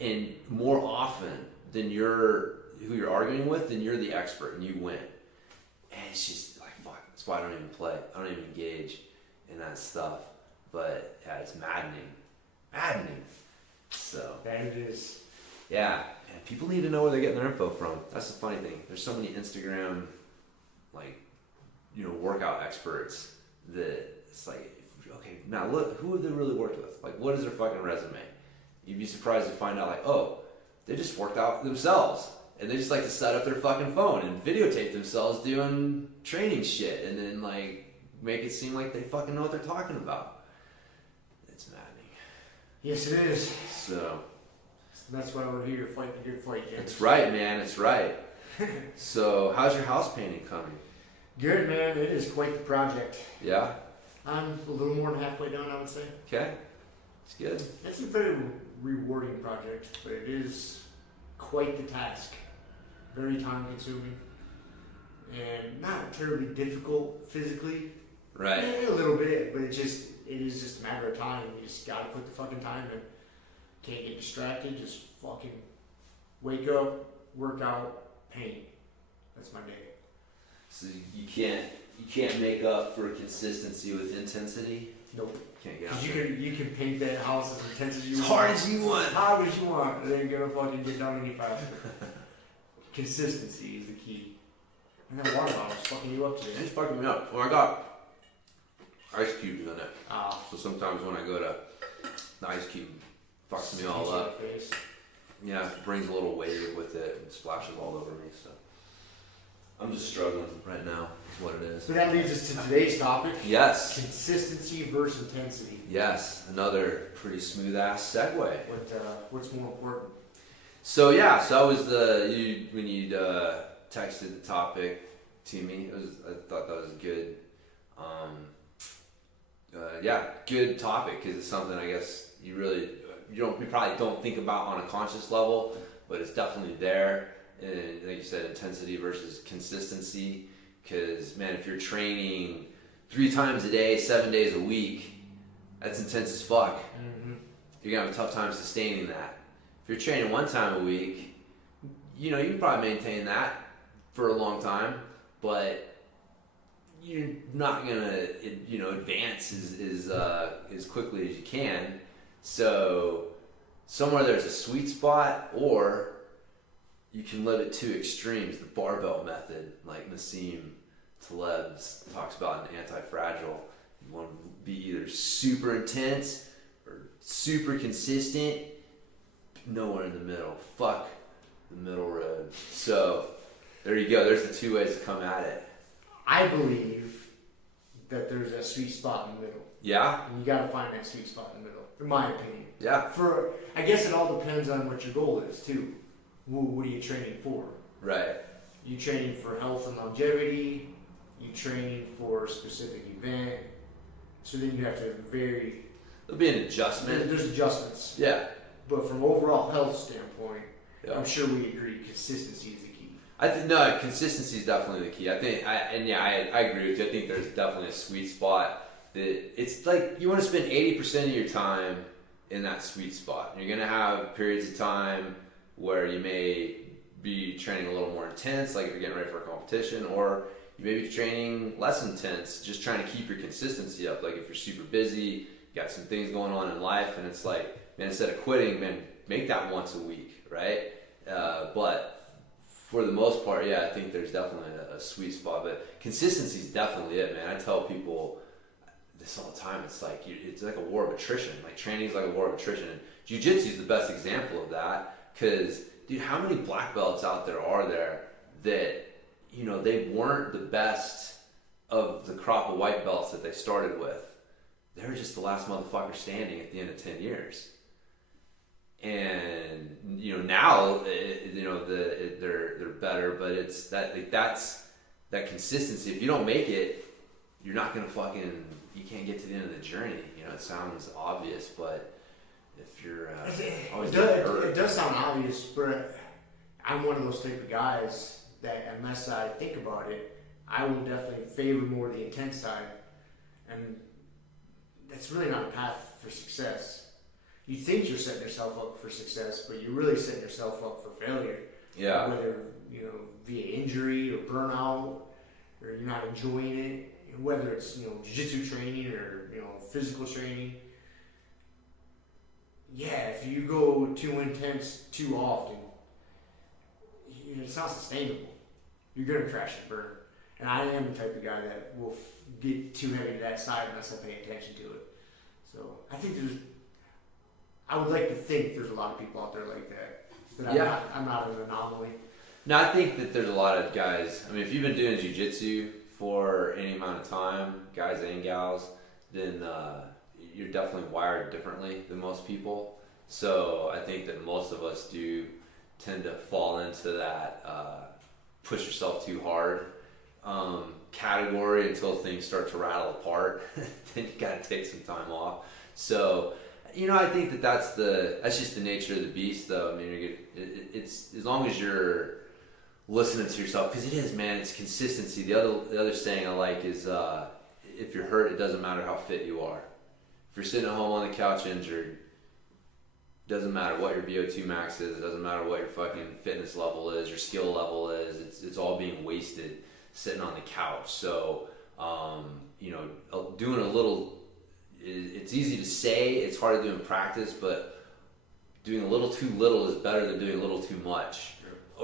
and more often than who you're arguing with, then you're the expert and you win. And it's just like, fuck, that's why I don't even play. I don't even engage in that stuff. But yeah, it's maddening. So that it is. Yeah, and people need to know where they're getting their info from. That's the funny thing. There's so many Instagram, like, workout experts that it's like, okay, now look, who have they really worked with? Like, what is their fucking resume? You'd be surprised to find out, like, oh, they just worked out themselves. And they just like to set up their fucking phone and videotape themselves doing training shit and then, like, make it seem like they fucking know what they're talking about. It's maddening. Yes, it is. So that's why we're here, fighting the good fight, James. That's right, man. It's right. So, how's your house painting coming? Good, man. It is quite the project. Yeah? I'm a little more than halfway done, I would say. Okay. It's good. It's a very rewarding project, but it is quite the task. Very time consuming. And not terribly difficult physically. Right. A little bit, but it is just a matter of time. You just gotta put the fucking time in. Can't get distracted, just fucking wake up, work out, paint. That's my day. So you can't make up for consistency with intensity? Nope. Can't get out Cause there. you can paint that house as intense as you want. hard as you want. Hard as you want. It ain't gonna fucking get done any faster. Consistency is the key. And that water bottle's fucking you up today. It's fucking me up. Well, I got ice cubes in it. Ah. So sometimes when I go to the ice cube, fucks me all up. Yeah, it brings a little wave with it and splashes all over me. So I'm just struggling right now. Is what it is. So that leads us to today's topic. Yes. Consistency versus intensity. Yes. Another pretty smooth ass segue. What's more important? So yeah. So I was when you texted the topic to me. I thought that was a good. Good topic because it's something I guess you probably don't think about on a conscious level, but it's definitely there. And like you said, intensity versus consistency. Because man, if you're training 3 times a day, 7 days a week, that's intense as fuck. Mm-hmm. You're gonna have a tough time sustaining that. If you're training 1 time a week, you can probably maintain that for a long time, but you're not gonna advance as quickly as you can. So somewhere there's a sweet spot, or you can live at 2 extremes. The barbell method, like Nassim Taleb talks about in Anti-Fragile. You want to be either super intense or super consistent. Nowhere in the middle. Fuck the middle road. So there you go. There's the 2 ways to come at it. I believe that there's a sweet spot in the middle. Yeah? And you gotta find that sweet spot in the middle, in my opinion. Yeah. I guess it all depends on what your goal is too. What are you training for? Right. You training for health and longevity? You training for a specific event? So then you have to vary. There'll be an adjustment. There's adjustments. Yeah. But from overall health standpoint, Yeah. I'm sure we agree consistency is the key. I think no, consistency is definitely the key. I think, I agree with you. I think there's definitely a sweet spot that it's like you want to spend 80% of your time in that sweet spot. You're gonna have periods of time where you may be training a little more intense, like if you're getting ready for a competition, or you may be training less intense, just trying to keep your consistency up. Like if you're super busy, you got some things going on in life, and it's like, man, instead of quitting, man, make that once a week, right? But for the most part, yeah, I think there's definitely a sweet spot. But consistency is definitely it, man. I tell people this all the time. It's like a war of attrition. Like training is like a war of attrition. And jiu-jitsu is the best example of that. Because, dude, how many black belts out there are there that, they weren't the best of the crop of white belts that they started with? They were just the last motherfucker standing at the end of 10 years. And, now, they're better, but it's that's that consistency. If you don't make it, you're not going to you can't get to the end of the journey. It sounds obvious, but if you're it does sound obvious, but I'm one of those type of guys that unless I think about it, I will definitely favor more the intense side, and that's really not a path for success. You think you're setting yourself up for success, but you're really setting yourself up for failure. Yeah. Whether via injury or burnout, or you're not enjoying it. Whether it's jiu-jitsu training or physical training. Yeah, if you go too intense too often, it's not sustainable. You're gonna crash and burn. And I am the type of guy that will get too heavy to that side unless I pay attention to it. So I think I would like to think there's a lot of people out there like that. But I'm not an anomaly. No, I think that there's a lot of guys. I mean, if you've been doing jiu-jitsu for any amount of time, guys and gals, then you're definitely wired differently than most people. So I think that most of us do tend to fall into that push yourself too hard category until things start to rattle apart. Then you got to take some time off. So, I think that's just the nature of the beast, though. I mean, it's as long as you're listening to yourself, because it is, man. It's consistency. The other saying I like is, if you're hurt, it doesn't matter how fit you are. If you're sitting at home on the couch injured, doesn't matter what your VO2 max is. It doesn't matter what your fucking fitness level is, your skill level is. It's all being wasted sitting on the couch. So, doing a little. It's easy to say. It's hard to do in practice, but doing a little too little is better than doing a little too much,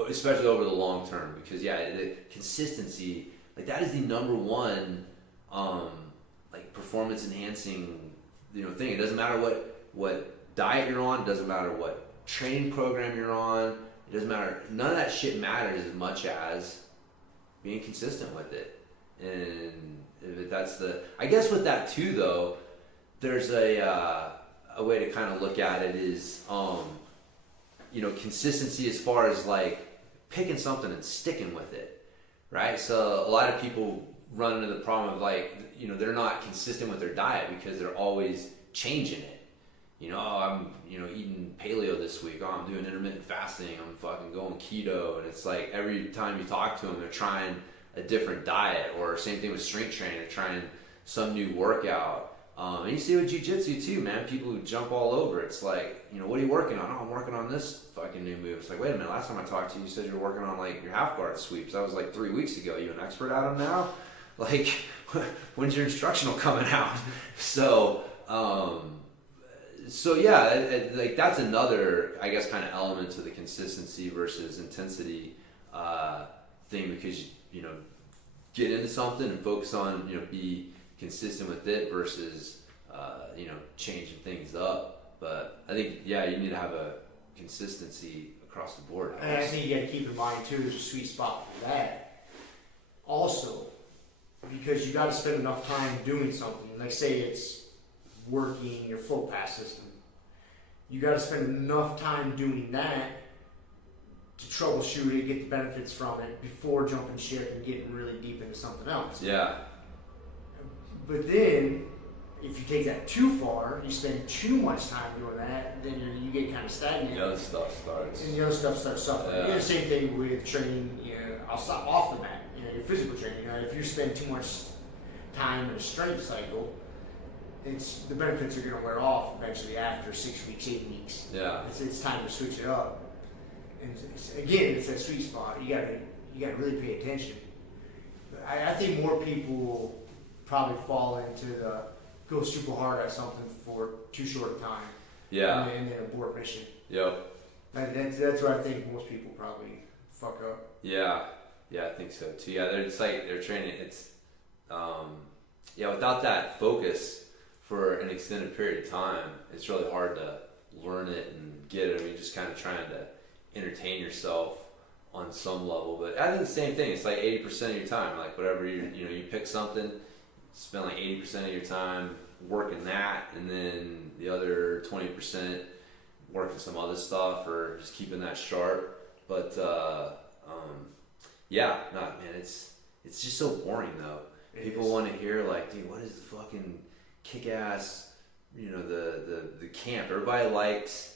especially over the long term. Because the consistency, like that is the number one, performance enhancing, thing. It doesn't matter what diet you're on. It doesn't matter what training program you're on. It doesn't matter. None of that shit matters as much as being consistent with it. And I guess with that too, though, there's a way to kind of look at it is, consistency as far as like picking something and sticking with it, right? So a lot of people run into the problem of they're not consistent with their diet because they're always changing it. I'm, eating paleo this week. Oh, I'm doing intermittent fasting. I'm fucking going keto. And it's like every time you talk to them, they're trying a different diet, or same thing with strength training. They're trying some new workout. And you see with jiu-jitsu too, man, people who jump all over. It's like, what are you working on? Oh, I'm working on this fucking new move. It's like, wait a minute, last time I talked to you, you said you were working on your half guard sweeps. That was 3 weeks ago. You an expert at them now? When's your instructional coming out? So that's another, I guess, kind of element to the consistency versus intensity thing, because get into something and focus on be consistent with it versus changing things up. But I think you need to have a consistency across the board. And I think you got to keep in mind too, there's a sweet spot for that also, because you got to spend enough time doing something. Like say it's working your flow pass system, you got to spend enough time doing that to troubleshoot it, get the benefits from it before jumping ship and getting really deep into something else. Yeah. But then, if you take that too far, you spend too much time doing that, then you get kind of stagnant. The other stuff starts. And the other stuff starts suffering. Yeah. You know, the same thing with training. I'll stop off the mat. Your physical training. If you spend too much time in a strength cycle, the benefits are going to wear off eventually after 6 weeks, 8 weeks. Yeah. It's time to switch it up. And again, it's that sweet spot. You got to really pay attention. But I think more people probably fall into the go super hard at something for too short a time. Yeah. And then abort mission. Yep. That's where I think most people probably fuck up. Yeah. Yeah, I think so too. Yeah, they're training. It's without that focus for an extended period of time, it's really hard to learn it and get it. I mean, just kind of trying to entertain yourself on some level. But I think the same thing. It's 80% of your time. Whatever you pick something, spend 80% of your time working that, and then the other 20% working some other stuff or just keeping that sharp. But it's just so boring though. People want to hear dude, what is the fucking kick-ass, the camp. Everybody likes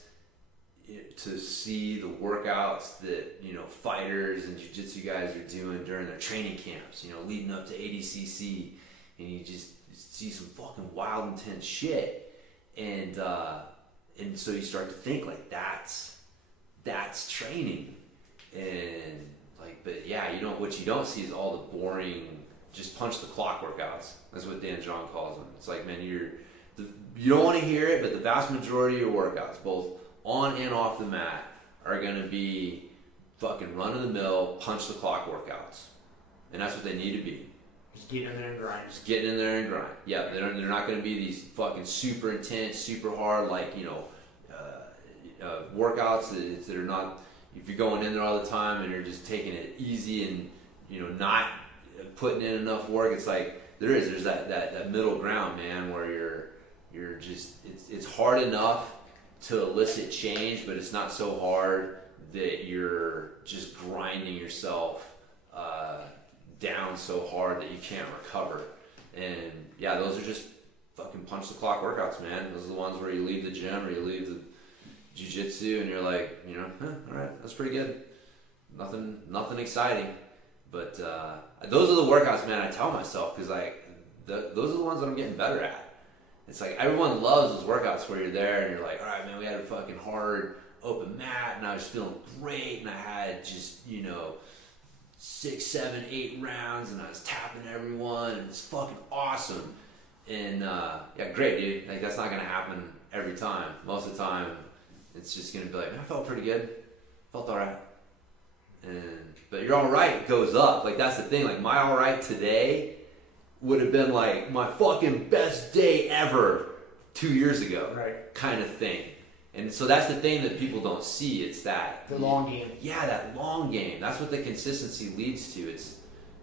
to see the workouts that fighters and jiu-jitsu guys are doing during their training camps, leading up to ADCC, and you just see some fucking wild, intense shit, and so you start to think that's training, and but what you don't see is all the boring, just punch the clock workouts. That's what Dan John calls them. It's man, you don't want to hear it, but the vast majority of your workouts, both on and off the mat, are going to be fucking run-of-the-mill, punch the clock workouts. and that's what they need to be. Just getting in there and grind. Just getting in there and grind. Yeah, they're not going to be these fucking super intense, super hard, like, workouts that are not, if you're going in there all the time and you're just taking it easy and, not putting in enough work. It's like, there's that middle ground, man, where you're just, it's hard enough to elicit change, but it's not so hard that you're just grinding yourself down so hard that you can't recover. And yeah, those are just fucking punch the clock workouts, man. Those are the ones where you leave the gym or you leave the jiu-jitsu and you're like, all right, that's pretty good. Nothing exciting. But those are the workouts, man, I tell myself, because those are the ones that I'm getting better at. It's like everyone loves those workouts where you're there and you're like, all right, man, we had a fucking hard open mat and I was feeling great and I had just, 6, 7, 8 rounds and I was tapping everyone and it's fucking awesome. And yeah, great, dude. Like, that's not gonna happen every time. Most of the time, it's just gonna be like, man, I felt pretty good. Felt all right. But you're all right goes up. Like, that's the thing. Like, my all right today would have been like my fucking best day ever 2 years ago. Right. Kind of thing. And so that's the thing that people don't see. It's that the long game. Yeah, that long game. That's what the consistency leads to.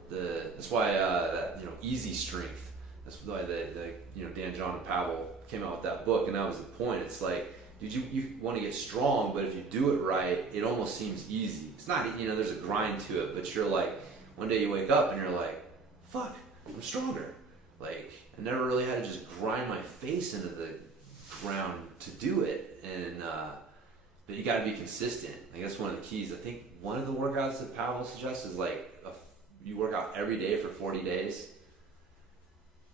That's why that easy strength. That's why the Dan, John, and Pavel came out with that book, and that was the point. It's like, dude, you want to get strong, but if you do it right, it almost seems easy. It's not, there's a grind to it, but you're like, one day you wake up and you're like, fuck, I'm stronger. Like, I never really had to just grind my face into the ground to do it. And but you got to be consistent. I guess one of the keys. I think one of the workouts that Pavel suggests is like you work out every day for 40 days.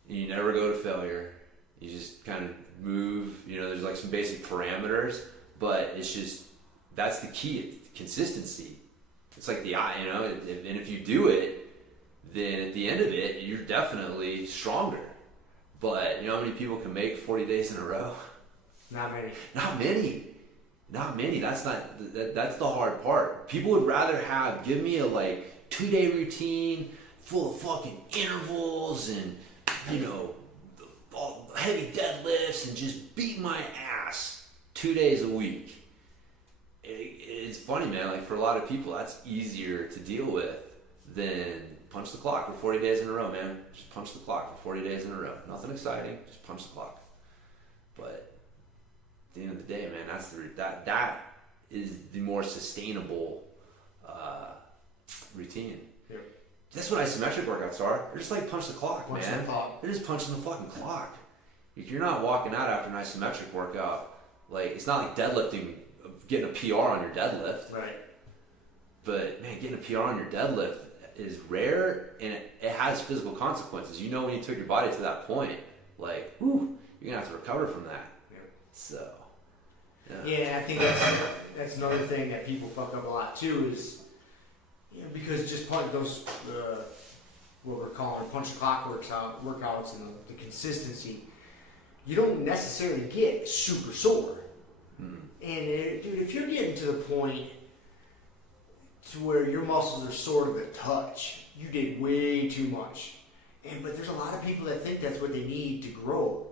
And you never go to failure. You just kind of move. There's like some basic parameters, but it's just, that's the key. It's consistency. It's like the eye, and if you do it, then at the end of it, you're definitely stronger. But you know how many people can make 40 days in a row? Not many. That's the hard part. People would rather give me a 2-day routine full of fucking intervals and all heavy deadlifts and just beat my ass 2 days a week. It's funny, man. Like, for a lot of people, that's easier to deal with than punch the clock for 40 days in a row, man. Just punch the clock for 40 days in a row. Nothing exciting. Just punch the clock. But at the end of the day, man, that is the more sustainable routine. Yep. That's what isometric workouts are. They're just like punch the clock, Punch man. the clock. They're just punching the fucking clock. You're not walking out after an isometric workout. Like, it's not like deadlifting, getting a PR on your deadlift. Right. But man, getting a PR on your deadlift is rare, and it has physical consequences. When you took your body to that point, like, whew, you're gonna have to recover from that. Yeah. So. Yeah, I think that's another thing that people fuck up a lot too, is because just punch those what we're calling punch the clock workouts and the consistency, you don't necessarily get super sore. And dude, if you're getting to the point to where your muscles are sore to the touch, you did way too much. But there's a lot of people that think that's what they need to grow.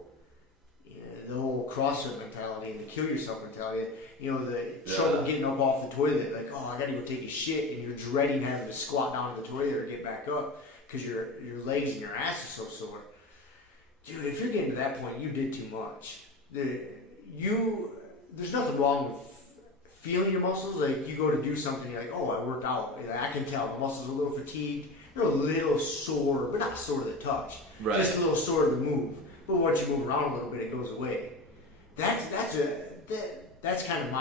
The whole CrossFit mentality, the kill yourself mentality, the trouble getting up off the toilet, like, oh, I gotta go take a shit, and you're dreading having to squat down to the toilet or get back up because your legs and your ass are so sore. Dude, if you're getting to that point, you did too much. There's nothing wrong with feeling your muscles. Like, you go to do something, you're like, oh, I worked out. I can tell the muscles are a little fatigued. They're a little sore, but not sore to the touch. Right. Just a little sore to the move. But once you move around a little bit, it goes away. That's kind of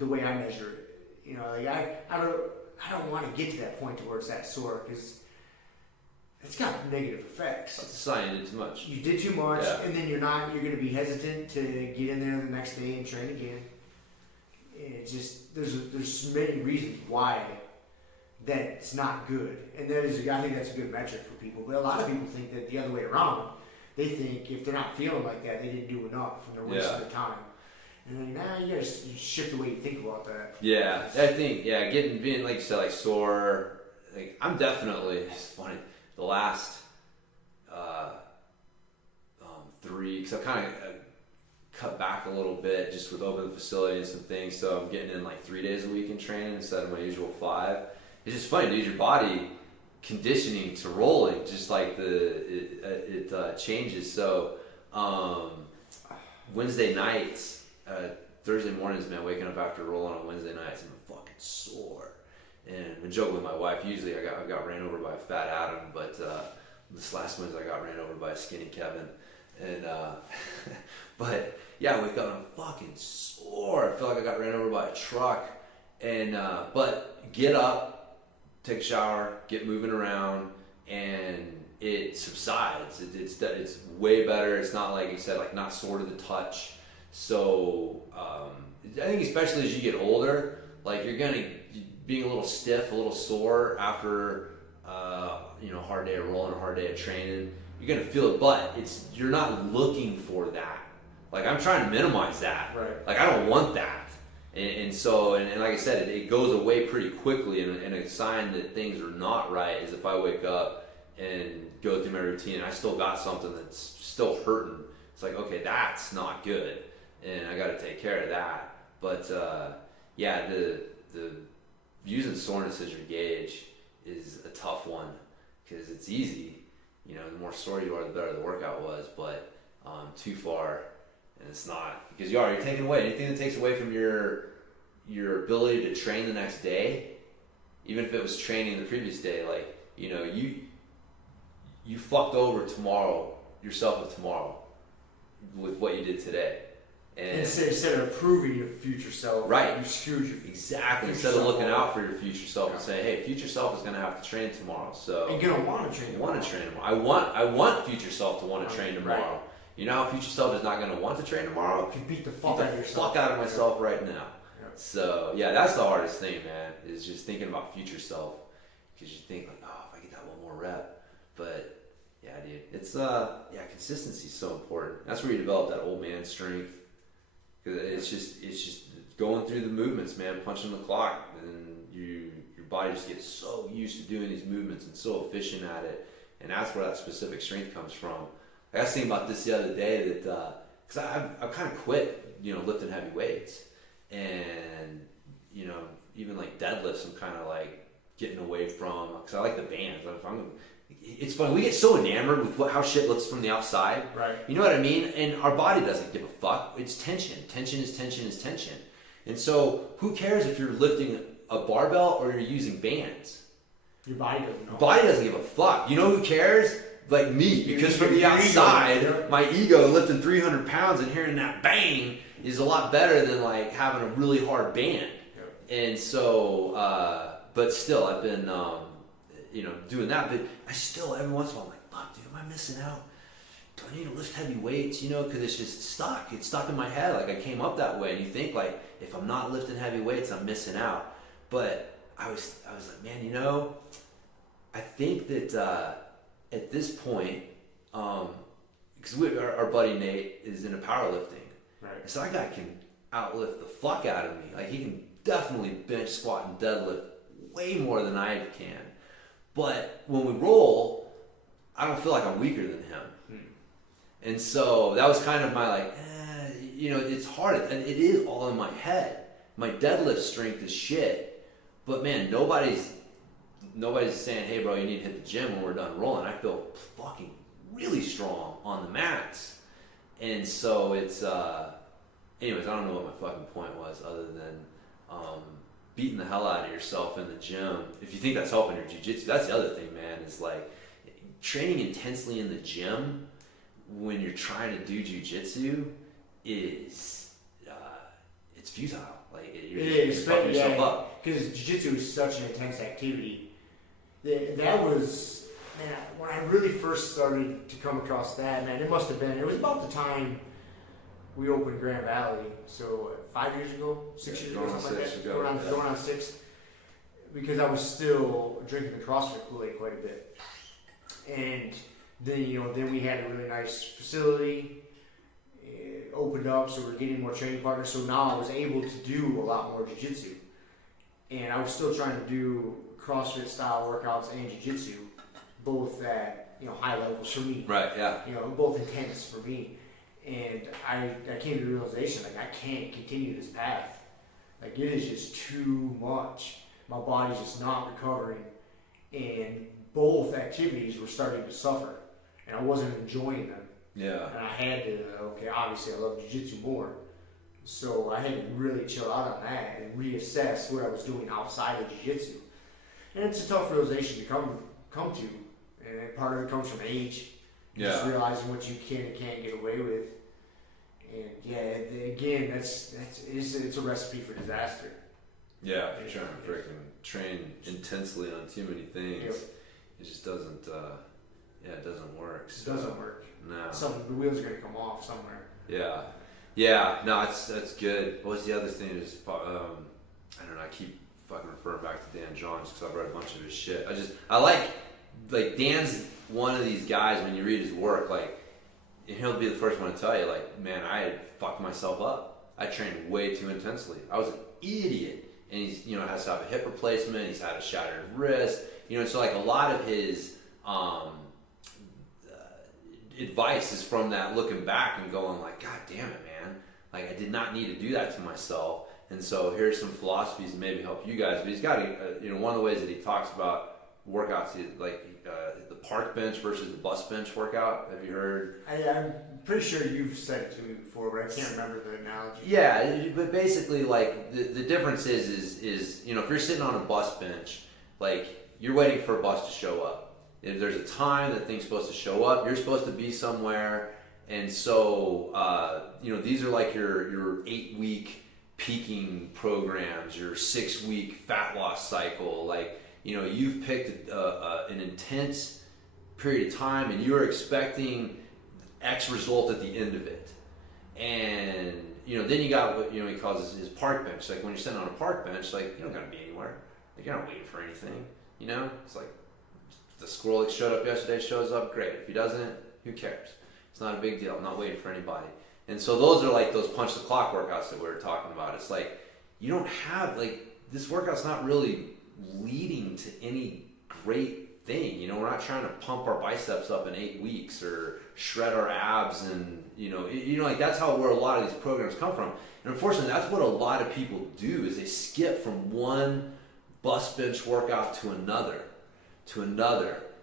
the way I measure it. I don't want to get to that point to where it's that sore, because it's got negative effects. That's a sign you did too much. You did too much, and then you're going to be hesitant to get in there the next day and train again. It's just, there's many reasons why that's not good. And I think that's a good metric for people. But a lot of people think that the other way around. They think if they're not feeling like that, they didn't do enough and they're wasting their time. And then, you gotta shift the way you think about that. Yeah, I think, being, like you said, like sore, like I'm definitely, it's funny, the last 3, because I kind of cut back a little bit just with open facility and some things, so I'm getting in like 3 days a week in training instead of my usual 5. It's just funny, dude, your body conditioning to rolling, just like it changes. So Wednesday nights, Thursday mornings, man, waking up after rolling on Wednesday nights, I'm fucking sore. And I've been joking with my wife. Usually I got ran over by a fat Adam, but this last Wednesday I got ran over by a skinny Kevin. And but yeah, I wake up and I'm fucking sore. I feel like I got ran over by a truck. And but get up, take a shower, get moving around, and it subsides. It's way better. It's not like you said, like not sore to the touch. So I think especially as you get older, like you're gonna being a little stiff, a little sore after a hard day of rolling, a hard day of training. You're gonna feel it, but you're not looking for that. Like I'm trying to minimize that. Right. Like I don't want that. And so like I said, it goes away pretty quickly. And a sign that things are not right is if I wake up and go through my routine and I still got something that's still hurting. It's like, okay, that's not good, and I got to take care of that. But yeah, the using soreness as your gauge is a tough one because it's easy. The more sore you are, the better the workout was. But too far, and it's not, because you're taking away anything that takes away from your ability to train the next day. Even if it was training the previous day, like you fucked over yourself with tomorrow with what you did today. And instead of improving your future self, right, you screwed your exactly. Instead of looking out for your future self and saying, "Hey, future self is going to have to train tomorrow." So you're going to want to train. tomorrow. I want future self to want to train tomorrow. Right. You know how future self is not going to want to train tomorrow? You beat the fuck out of myself right now. Yeah. So yeah, that's the hardest thing, man. Is just thinking about future self, because you think like, oh, if I get that one more rep, but yeah, dude, it's consistency is so important. That's where you develop that old man strength. Because it's just going through the movements, man, punching the clock, and your body just gets so used to doing these movements and so efficient at it, and that's where that specific strength comes from. I was thinking about this the other day that because I've kind of quit, lifting heavy weights, and even like deadlifts, I'm kind of like getting away from, because I like the bands. It's funny, we get so enamored with how shit looks from the outside. Right. You know what I mean? And our body doesn't give a fuck. It's tension. Tension is tension is tension. And so who cares if you're lifting a barbell or you're using bands? Your body doesn't know. Your body doesn't give a fuck. You know who cares? Like me. Because from the outside, my ego lifting 300 pounds and hearing that bang is a lot better than like having a really hard band. Yeah. And so, but still, I've been... doing that, but I still, every once in a while, I'm like, fuck, dude, am I missing out? Do I need to lift heavy weights? Because it's just stuck. It's stuck in my head. Like, I came up that way, and you think, like, if I'm not lifting heavy weights, I'm missing out. But I was like, man, I think that at this point, because our buddy Nate is into powerlifting. Right. So that guy can outlift the fuck out of me. Like, he can definitely bench, squat, and deadlift way more than I can. But when we roll, I don't feel like I'm weaker than him. And so that was kind of my it's hard. And it is all in my head. My deadlift strength is shit. But man, nobody's saying, hey bro, you need to hit the gym when we're done rolling. I feel fucking really strong on the mats. And so it's, anyways, I don't know what my fucking point was other than, beating the hell out of yourself in the gym. If you think that's helping your jiu-jitsu, that's the other thing, man, is like training intensely in the gym when you're trying to do jiu-jitsu is it's futile. Like you're fucking yourself up. Because jiu-jitsu is such an intense activity. That was, man, when I really first started to come across that, man, it was about the time we opened Grand Valley, so 5 years ago, 6 years ago, something like that. Going on 6, because I was still drinking the CrossFit Kool-Aid quite a bit. And then we had a really nice facility, opened up, so we're getting more training partners. So now I was able to do a lot more jiu-jitsu. And I was still trying to do CrossFit style workouts and jiu-jitsu, both at high levels for me. Right. Yeah. Both intense for me, and I came to the realization like I can't continue this path. Like it is just too much. My body's just not recovering, and both activities were starting to suffer, and I wasn't enjoying them. Yeah. And I had to, obviously I love jiu-jitsu more, so I had to really chill out on that and reassess what I was doing outside of jiu-jitsu. And it's a tough realization to come to, and part of it comes from age, just realizing what you can and can't get away with. And again, it's a recipe for disaster. Yeah, if you're trying to freaking train intensely on too many things, it just doesn't. It doesn't work. It doesn't work. No. The wheels are gonna come off somewhere. Yeah. No, that's good. What was the other thing? Is I don't know. I keep fucking referring back to Dan Johns because I've read a bunch of his shit. I like Dan's one of these guys. When you read his work, like he'll be the first one to tell you, like, man, I had fucked myself up. I trained way too intensely. I was an idiot. And he's, has to have a hip replacement. He's had a shattered wrist. So like a lot of his advice is from that, looking back and going like, God damn it, man. Like I did not need to do that to myself. And so here's some philosophies that maybe help you guys. But he's got, one of the ways that he talks about workouts, like the park bench versus the bus bench workout. Have you heard? I'm pretty sure you've said it to me before, but I can't remember the analogy. Yeah, but basically, like the difference is if you're sitting on a bus bench, like you're waiting for a bus to show up. If there's a time that thing's supposed to show up, you're supposed to be somewhere, and so these are like your 8-week peaking programs, your 6-week fat loss cycle, like. You've picked an intense period of time and you're expecting X result at the end of it. And, then you got what, he calls his park bench. Like when you're sitting on a park bench, like you don't gotta be anywhere. Like you're not waiting for anything, It's like the squirrel that showed up yesterday shows up, great. If he doesn't, who cares? It's not a big deal. I'm not waiting for anybody. And so those are like those punch the clock workouts that we were talking about. It's like, you don't have, like, this workout's not really leading to any great thing. We're not trying to pump our biceps up in 8 weeks or shred our abs, and like that's where a lot of these programs come from. And unfortunately, that's what a lot of people do is they skip from one bus bench workout to another, and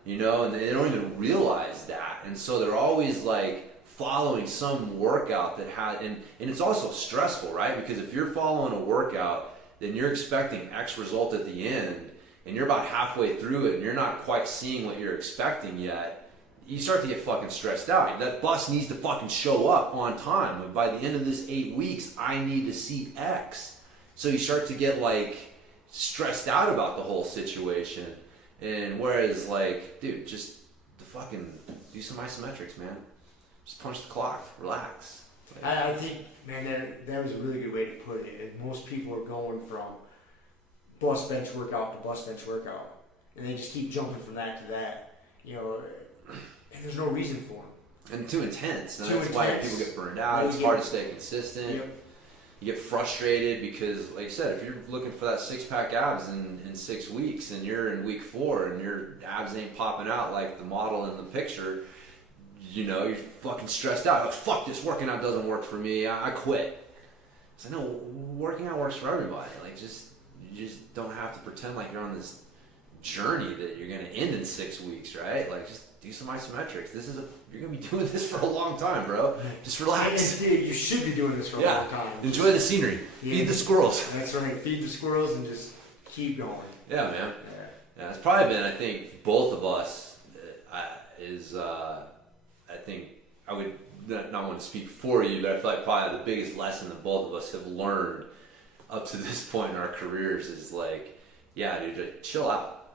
they don't even realize that. And so they're always like following some workout that had, and it's also stressful, right? Because if you're following a workout, then you're expecting X result at the end, and you're about halfway through it, and you're not quite seeing what you're expecting yet, you start to get fucking stressed out. That bus needs to fucking show up on time. And by the end of this 8 weeks, I need to see X. So you start to get like stressed out about the whole situation. And whereas like, dude, just fucking do some isometrics, man. Just punch the clock, relax. I think, man, that was a really good way to put it. Most people are going from bus bench workout to bus bench workout, and they just keep jumping from that to that. And there's no reason for them. And too intense. And that's why people get burned out. It's hard to stay consistent. Yep. You get frustrated because, like you said, if you're looking for that 6-pack abs in 6 weeks, and you're in week 4 and your abs ain't popping out like the model in the picture, you're fucking stressed out. Like, fuck, this working out doesn't work for me. I quit. So no, working out works for everybody. Like, you just don't have to pretend like you're on this journey that you're gonna end in 6 weeks, right? Like, just do some isometrics. You're gonna be doing this for a long time, bro. Just relax. You should be doing this for a long time. Enjoy the scenery. Yeah. Feed the squirrels. That's right. Feed the squirrels and just keep going. Yeah, man. Yeah, it's probably been, I think, both of us I think I would not want to speak for you, but I feel like probably the biggest lesson that both of us have learned up to this point in our careers is like, yeah, dude, just chill out.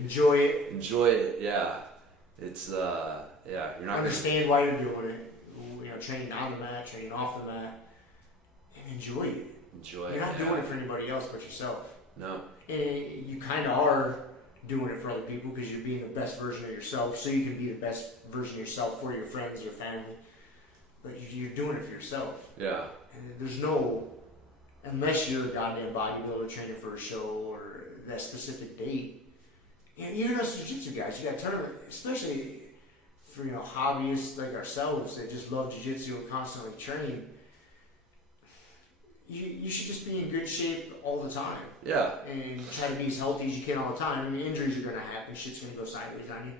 Enjoy it. Yeah. It's you're not understand why you're doing it. Training on the mat, training off the mat, and enjoy it. You're not doing it for anybody else but yourself. No. And you kind of are doing it for other people because you're being the best version of yourself, so you can be the best version of yourself for your friends, your family. But you're doing it for yourself. Yeah. And there's no, unless you're a goddamn bodybuilder training for a show or that specific date. And even us jiu-jitsu guys, you got tournament, especially for hobbyists like ourselves that just love jiu-jitsu and constantly train. You should just be in good shape all the time. Yeah. And try to be as healthy as you can all the time. I mean, injuries are going to happen. Shit's going to go sideways on you.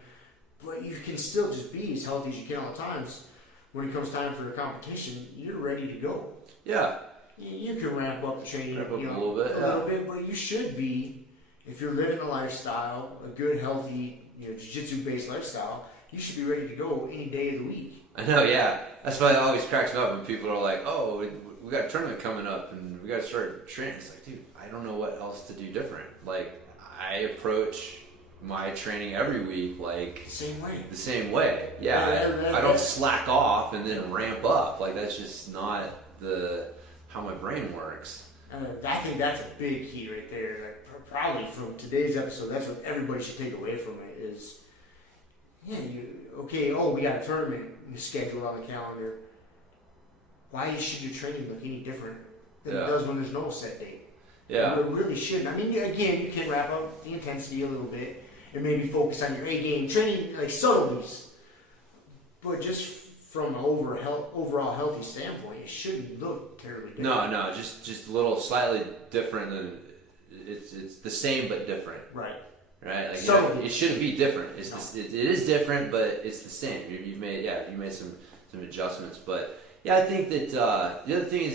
But you can still just be as healthy as you can all the time. So when it comes time for a competition, you're ready to go. Yeah. You can ramp up the training a little bit, but you should be, if you're living a lifestyle, a good, healthy, jiu-jitsu based lifestyle, you should be ready to go any day of the week. I know, yeah. That's why it always cracks me up when people are like, oh, we got a tournament coming up and we got to start training. It's like, dude, I don't know what else to do different. Like, I approach my training every week like the same way. Yeah, I don't slack off and then ramp up. Like, that's just not how my brain works. I think that's a big key right there. Like, probably from today's episode, that's what everybody should take away from it is, we got a tournament scheduled on the calendar. Why should your training look any different than it does when there's no set date? Yeah. It really shouldn't. I mean, again, you can wrap up the intensity a little bit and maybe focus on your A-game training, like subtleties. But just from an overall healthy standpoint, it shouldn't look terribly different. No, just a little slightly different than it's the same but different. Right. Right. Like, subtleties. It shouldn't be different. It is different, but it's the same. You've made some adjustments, but yeah, I think that the other thing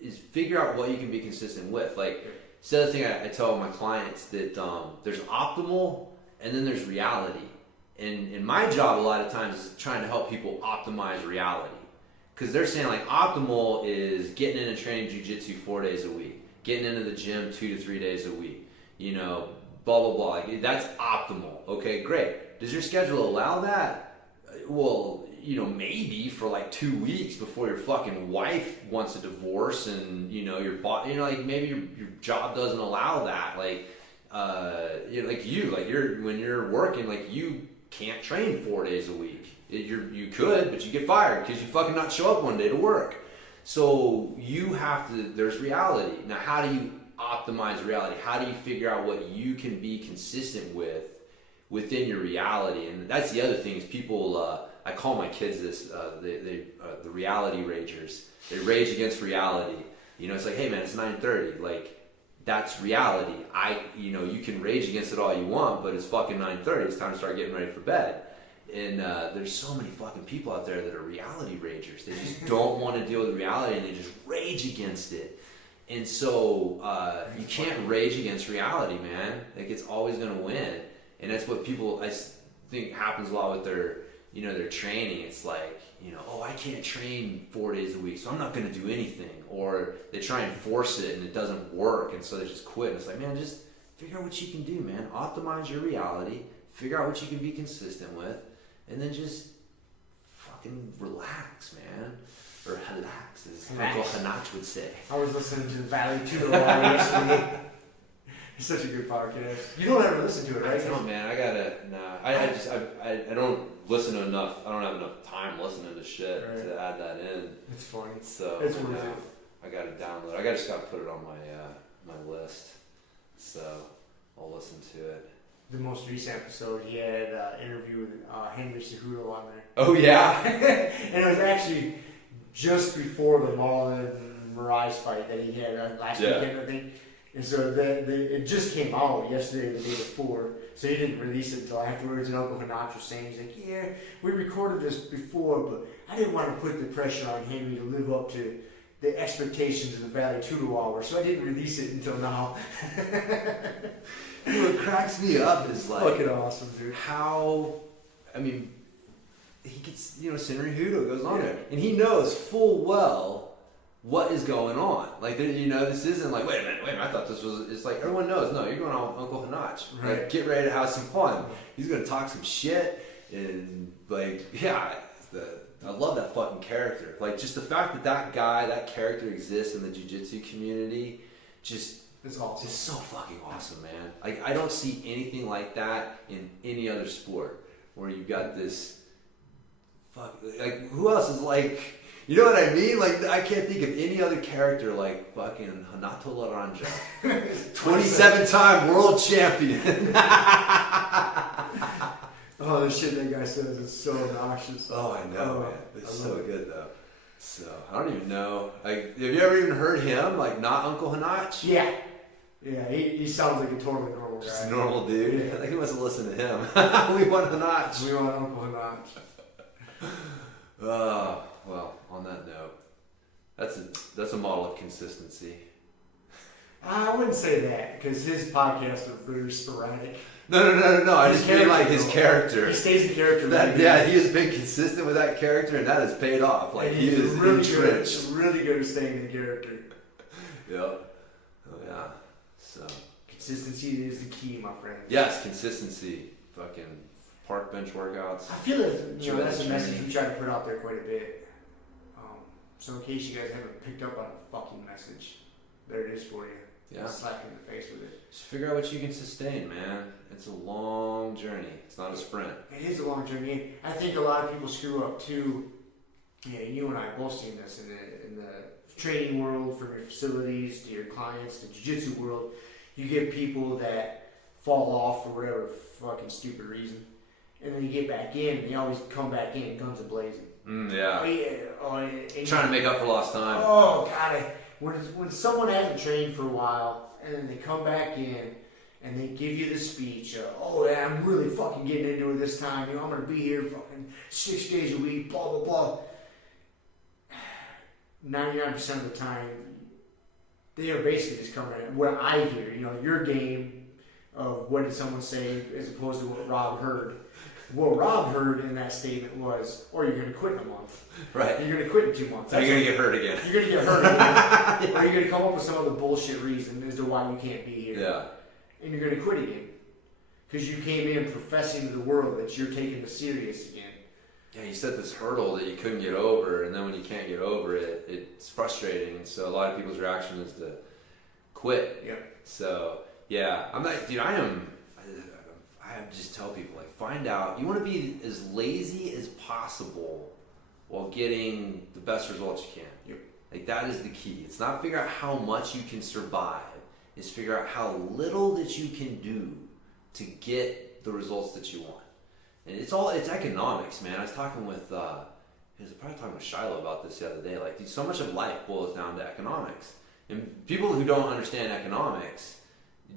is figure out what you can be consistent with. Like, it's the other thing I tell my clients that there's optimal and then there's reality. And my job a lot of times is trying to help people optimize reality. Because they're saying like optimal is getting in and training jiu-jitsu 4 days a week, getting into the gym 2 to 3 days a week, blah, blah, blah. Like, that's optimal. Okay, great. Does your schedule allow that? Well, maybe for like 2 weeks before your fucking wife wants a divorce and, your body, like maybe your job doesn't allow that. Like, when you're working, like you can't train 4 days a week. You could, but you get fired because you fucking not show up one day to work. So there's reality. Now, how do you optimize reality? How do you figure out what you can be consistent within your reality? And that's the other thing is people, I call my kids this, the reality ragers. They rage against reality. It's like, hey man, it's 9:30. Like, that's reality. You can rage against it all you want, but it's fucking 9:30. It's time to start getting ready for bed. And there's so many fucking people out there that are reality ragers. They just don't want to deal with reality and they just rage against it. And so you can't rage against reality, man. Like, it's always going to win. And that's what people, I think, happens a lot with their training. It's like, I can't train 4 days a week, so I'm not going to do anything. Or they try and force it and it doesn't work, and so they just quit. And it's like, man, just figure out what you can do, man. Optimize your reality. Figure out what you can be consistent with, and then just fucking relax, man. Or relax, as Uncle Hanach would say. I was listening to the Valley 201 recently. It's such a good podcast. You don't ever listen to it, right? No, man. I don't listen to enough. I don't have enough time listening to shit to add that in. It's funny. So it's worth it. I got to download. I just got to put it on my list. So I'll listen to it. The most recent episode, he had an interview with Henry Cejudo on there. Oh yeah. And it was actually just before the Marlon Moraes fight that he had last weekend, I think. And so it just came out yesterday, the day before, so he didn't release it until afterwards. And Uncle Hanach was saying, he's like, yeah, we recorded this before, but I didn't want to put the pressure on Henry to live up to the expectations of the Valley 2 Hour, so I didn't release it until now. What cracks me up is like, fucking awesome, dude. He gets, Cejudo goes on there, and he knows full well what is going on. Like, this isn't like, wait a minute, I thought this was, it's like, everyone knows, no, you're going on with Uncle Hanach. Right. Like, get ready to have some fun. He's going to talk some shit, and like, yeah, I love that fucking character. Like, just the fact that that character exists in the jiu-jitsu community, it's awesome. It's so fucking awesome, man. Like, I don't see anything like that in any other sport, where you've got this, like, who else is like, You know what I mean? Like, I can't think of any other character like fucking Hanato Laranja. 27-time world champion. Oh, the shit that guy says is so obnoxious. Oh, I know, man. It's so good, though. So, I don't even know. Like, have you ever even heard him? Like, not Uncle Hanach? Yeah. Yeah, he sounds like a totally normal guy. Just a normal dude. Yeah. I think he must have listened to him. We want Hanach. We want Uncle Hanach. Well, on that note, that's a model of consistency. I wouldn't say that, because his podcasts are very sporadic. No. I just mean like his character. He stays in character. Yeah, he has been consistent with that character, and that has paid off. Like, he is really entrenched. good. Really good at staying in character. Yep. Oh yeah. So consistency is the key, my friend. yes, consistency. Fucking park bench workouts. I feel that that's a message we try to put out there quite a bit. So in case you guys haven't picked up on a fucking message, there it is for you. Yeah. Slap you in the face with it. Just figure out what you can sustain, man. It's a long journey. It's not a sprint. It is a long journey. I think a lot of people screw up too. Yeah, you and I both seen this in the training world, from your facilities to your clients, the jiu-jitsu world. You get people that fall off for whatever fucking stupid reason, and then you get back in, and they always come back in guns a-blazing. Yeah. Trying to make up for lost time. Oh God! When someone hasn't trained for a while and then they come back in and they give you the speech, oh yeah, I'm really fucking getting into it this time. I'm gonna be here fucking 6 days a week. Blah blah blah. 99% of the time, they are basically just coming in. What I hear, your game of what did someone say as opposed to what Rob heard. What Rob heard in that statement was, or you're going to quit in a month. Right. You're going to quit in 2 months. Or you're going to get hurt again. You're going to get hurt again. Or you're going to come up with some other bullshit reason as to why you can't be here. Yeah. And you're going to quit again. Because you came in professing to the world that you're taking this serious again. Yeah, you set this hurdle that you couldn't get over, and then when you can't get over it, it's frustrating. And so a lot of people's reaction is to quit. Yeah. So, yeah. I'm like, dude, I just tell people, like, find out. You want to be as lazy as possible while getting the best results you can. Yep. Like, that is the key. It's not figure out how much you can survive. It's figure out how little that you can do to get the results that you want. And it's economics, man. I was talking with, I was probably talking with Shiloh about this the other day. Like, dude, so much of life boils down to economics. And people who don't understand economics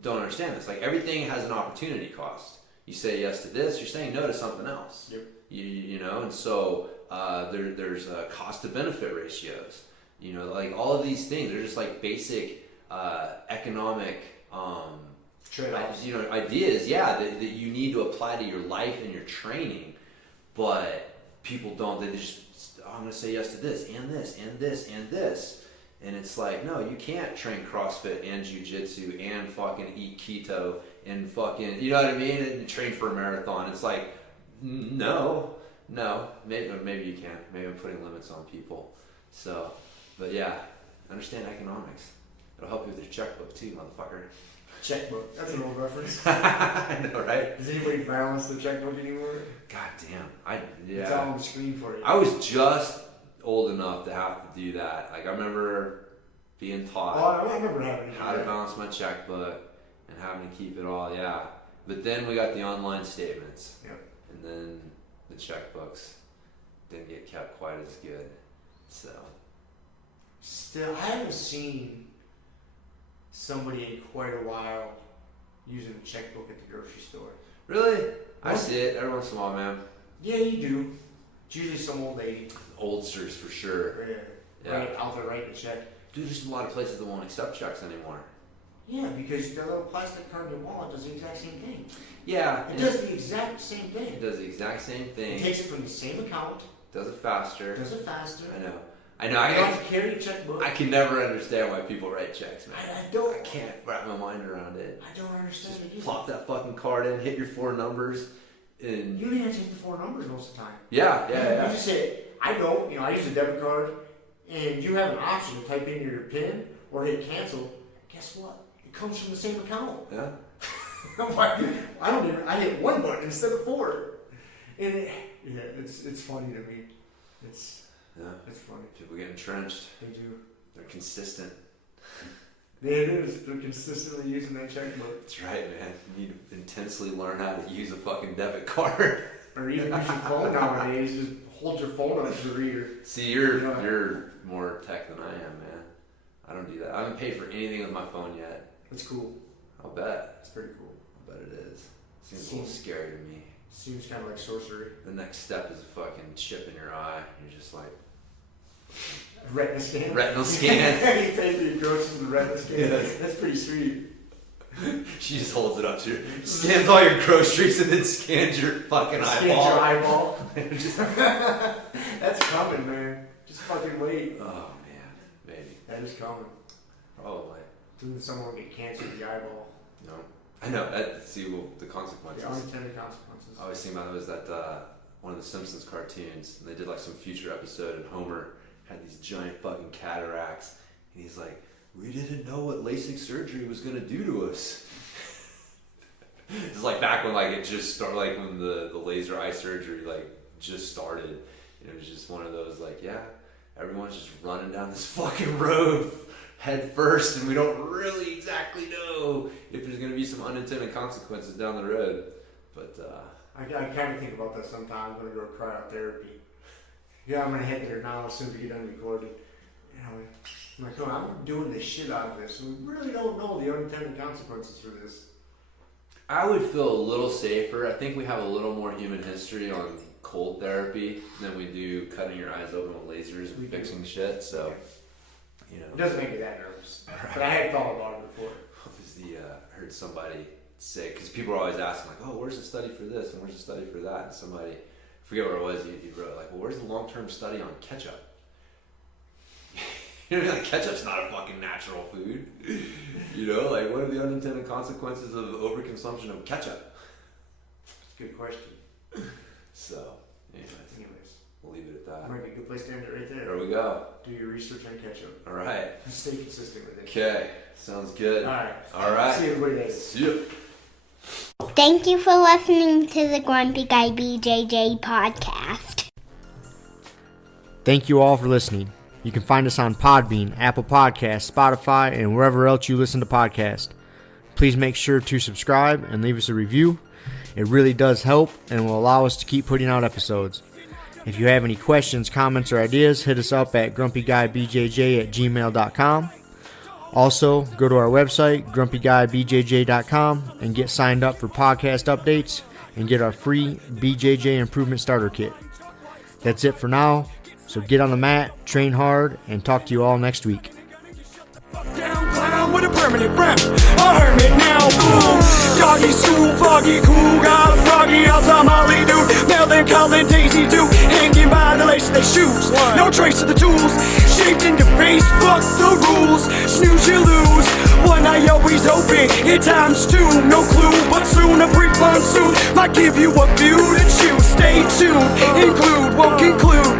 don't understand this. Like, everything has an opportunity cost. You say yes to this, you're saying no to something else. Yep. You know, and so there's cost to benefit ratios. Like all of these things, they're just like basic economic trade-offs. Ideas, that you need to apply to your life and your training, but people don't. They just, I'm going to say yes to this and this and this and this. And it's like, no, you can't train CrossFit and Jiu-Jitsu and fucking eat keto and fucking, you know what I mean? And train for a marathon. It's like, no, maybe you can. Maybe I'm putting limits on people. So, but yeah, understand economics. It'll help you with your checkbook too, motherfucker. Checkbook. That's an old reference. I know, right? Does anybody balance the checkbook anymore? God damn. It's all on the screen for you. I was just old enough to have to do that. Like, I remember being taught I remember having how to balance my checkbook and having to keep it all, But then we got the online statements. Yep. And then the checkbooks didn't get kept quite as good. So. Still, I haven't seen somebody in quite a while using a checkbook at the grocery store. Really? I see it every once in a while, man. Yeah, you do. It's usually some old lady. Oldsters for sure. Yeah. Right out there writing a check. Dude, there's a lot of places that won't accept checks anymore. Yeah, because the little plastic card in your wallet does the exact same thing. Yeah. It does the exact same thing. It does the exact same thing. It takes it from the same account. Does it faster. Does it faster. I know. You don't have to carry a checkbook. I can never understand why people write checks, man. I can't wrap my mind around it. I don't understand it either. Plop that fucking card in, hit your 4 numbers, and you don't even have to hit the 4 numbers most of the time. Yeah. You just say, I don't. I use a debit card, and you have an option to type in your PIN or hit cancel. Guess what? It comes from the same account. Yeah. I hit 1 button instead of 4. And it's funny to me. Yeah. It's funny. People get entrenched. They do. They're consistent. It is. They're consistently using that checkbook. That's right, man. You need to intensely learn how to use a fucking debit card. Or even use your phone nowadays. Just hold your phone up to the reader. See, you're more tech than I am, man. I don't do that. I haven't paid for anything with my phone yet. It's cool. I'll bet. It's pretty cool. I bet it is. Seems a little scary to me. Seems kind of like sorcery. The next step is a fucking chip in your eye. You're just like... Retina scan? Retinal scan. You pay for your groceries with a retina scan? Yes. That's pretty sweet. She just holds it up to you. Scans all your groceries and then scans your fucking eyeball. Scans your eyeball. That's coming, man. Just fucking wait. Oh, man. Maybe. That is coming. Probably. Doesn't someone get cancer of the eyeball? No. I know. The consequences. The unintended consequences. I always think about it was that one of the Simpsons cartoons, and they did like some future episode, and Homer had these giant fucking cataracts, and he's like, we didn't know what LASIK surgery was gonna do to us. It's like back when like it just started, like when the laser eye surgery like just started. It was just one of those like, yeah, everyone's just running down this fucking road head first, and we don't really exactly know if there's gonna be some unintended consequences down the road. But I kind of think about that sometimes when I go to cryotherapy. Yeah, I'm gonna head there now as soon as we get done recording. You know, I'm like, oh, I'm doing the shit out of this. We really don't know the unintended consequences for this. I would feel a little safer. I think we have a little more human history on cold therapy than we do cutting your eyes open with lasers and fixing shit. So, you know, it doesn't make me that nervous. Right. But I had thought about it before. I heard somebody say, because people are always asking like, oh, where's the study for this and where's the study for that? And somebody, I forget where it was, he wrote like, well, where's the long-term study on ketchup? You know, like, ketchup's not a fucking natural food. You know, like, what are the unintended consequences of overconsumption of ketchup? That's a good question. So, anyways, we'll leave it at that. Might be a good place to end it right there. There we go. Do your research on ketchup. All right. Stay consistent with it. Okay. Sounds good. All right. See everybody later. See you. Thank you for listening to the Grumpy Guy BJJ Podcast. Thank you all for listening. You can find us on Podbean, Apple Podcasts, Spotify, and wherever else you listen to podcasts. Please make sure to subscribe and leave us a review. It really does help and will allow us to keep putting out episodes. If you have any questions, comments, or ideas, hit us up at grumpyguybjj@gmail.com. Also, go to our website, grumpyguybjj.com, and get signed up for podcast updates and get our free BJJ Improvement Starter Kit. That's it for now. So get on the mat, train hard, and talk to you all next week. Down clown with a permanent rep, a hermit now, boom. Doggy stool, foggy, cool, got a froggy outside Molly dude. Melancholy Daisy Duke, hanging by the lace of their shoes. No trace of the tools, shaped in your face, fuck the rules. Snooze, you lose. One eye always open, in times two, no clue. But soon a brief monsoon might give you a view to choose. Stay tuned, include, won't conclude.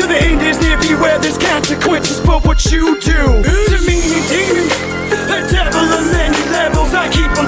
To the end is near beware there's consequences for what you do. To me, demon, a devil of many levels, I keep them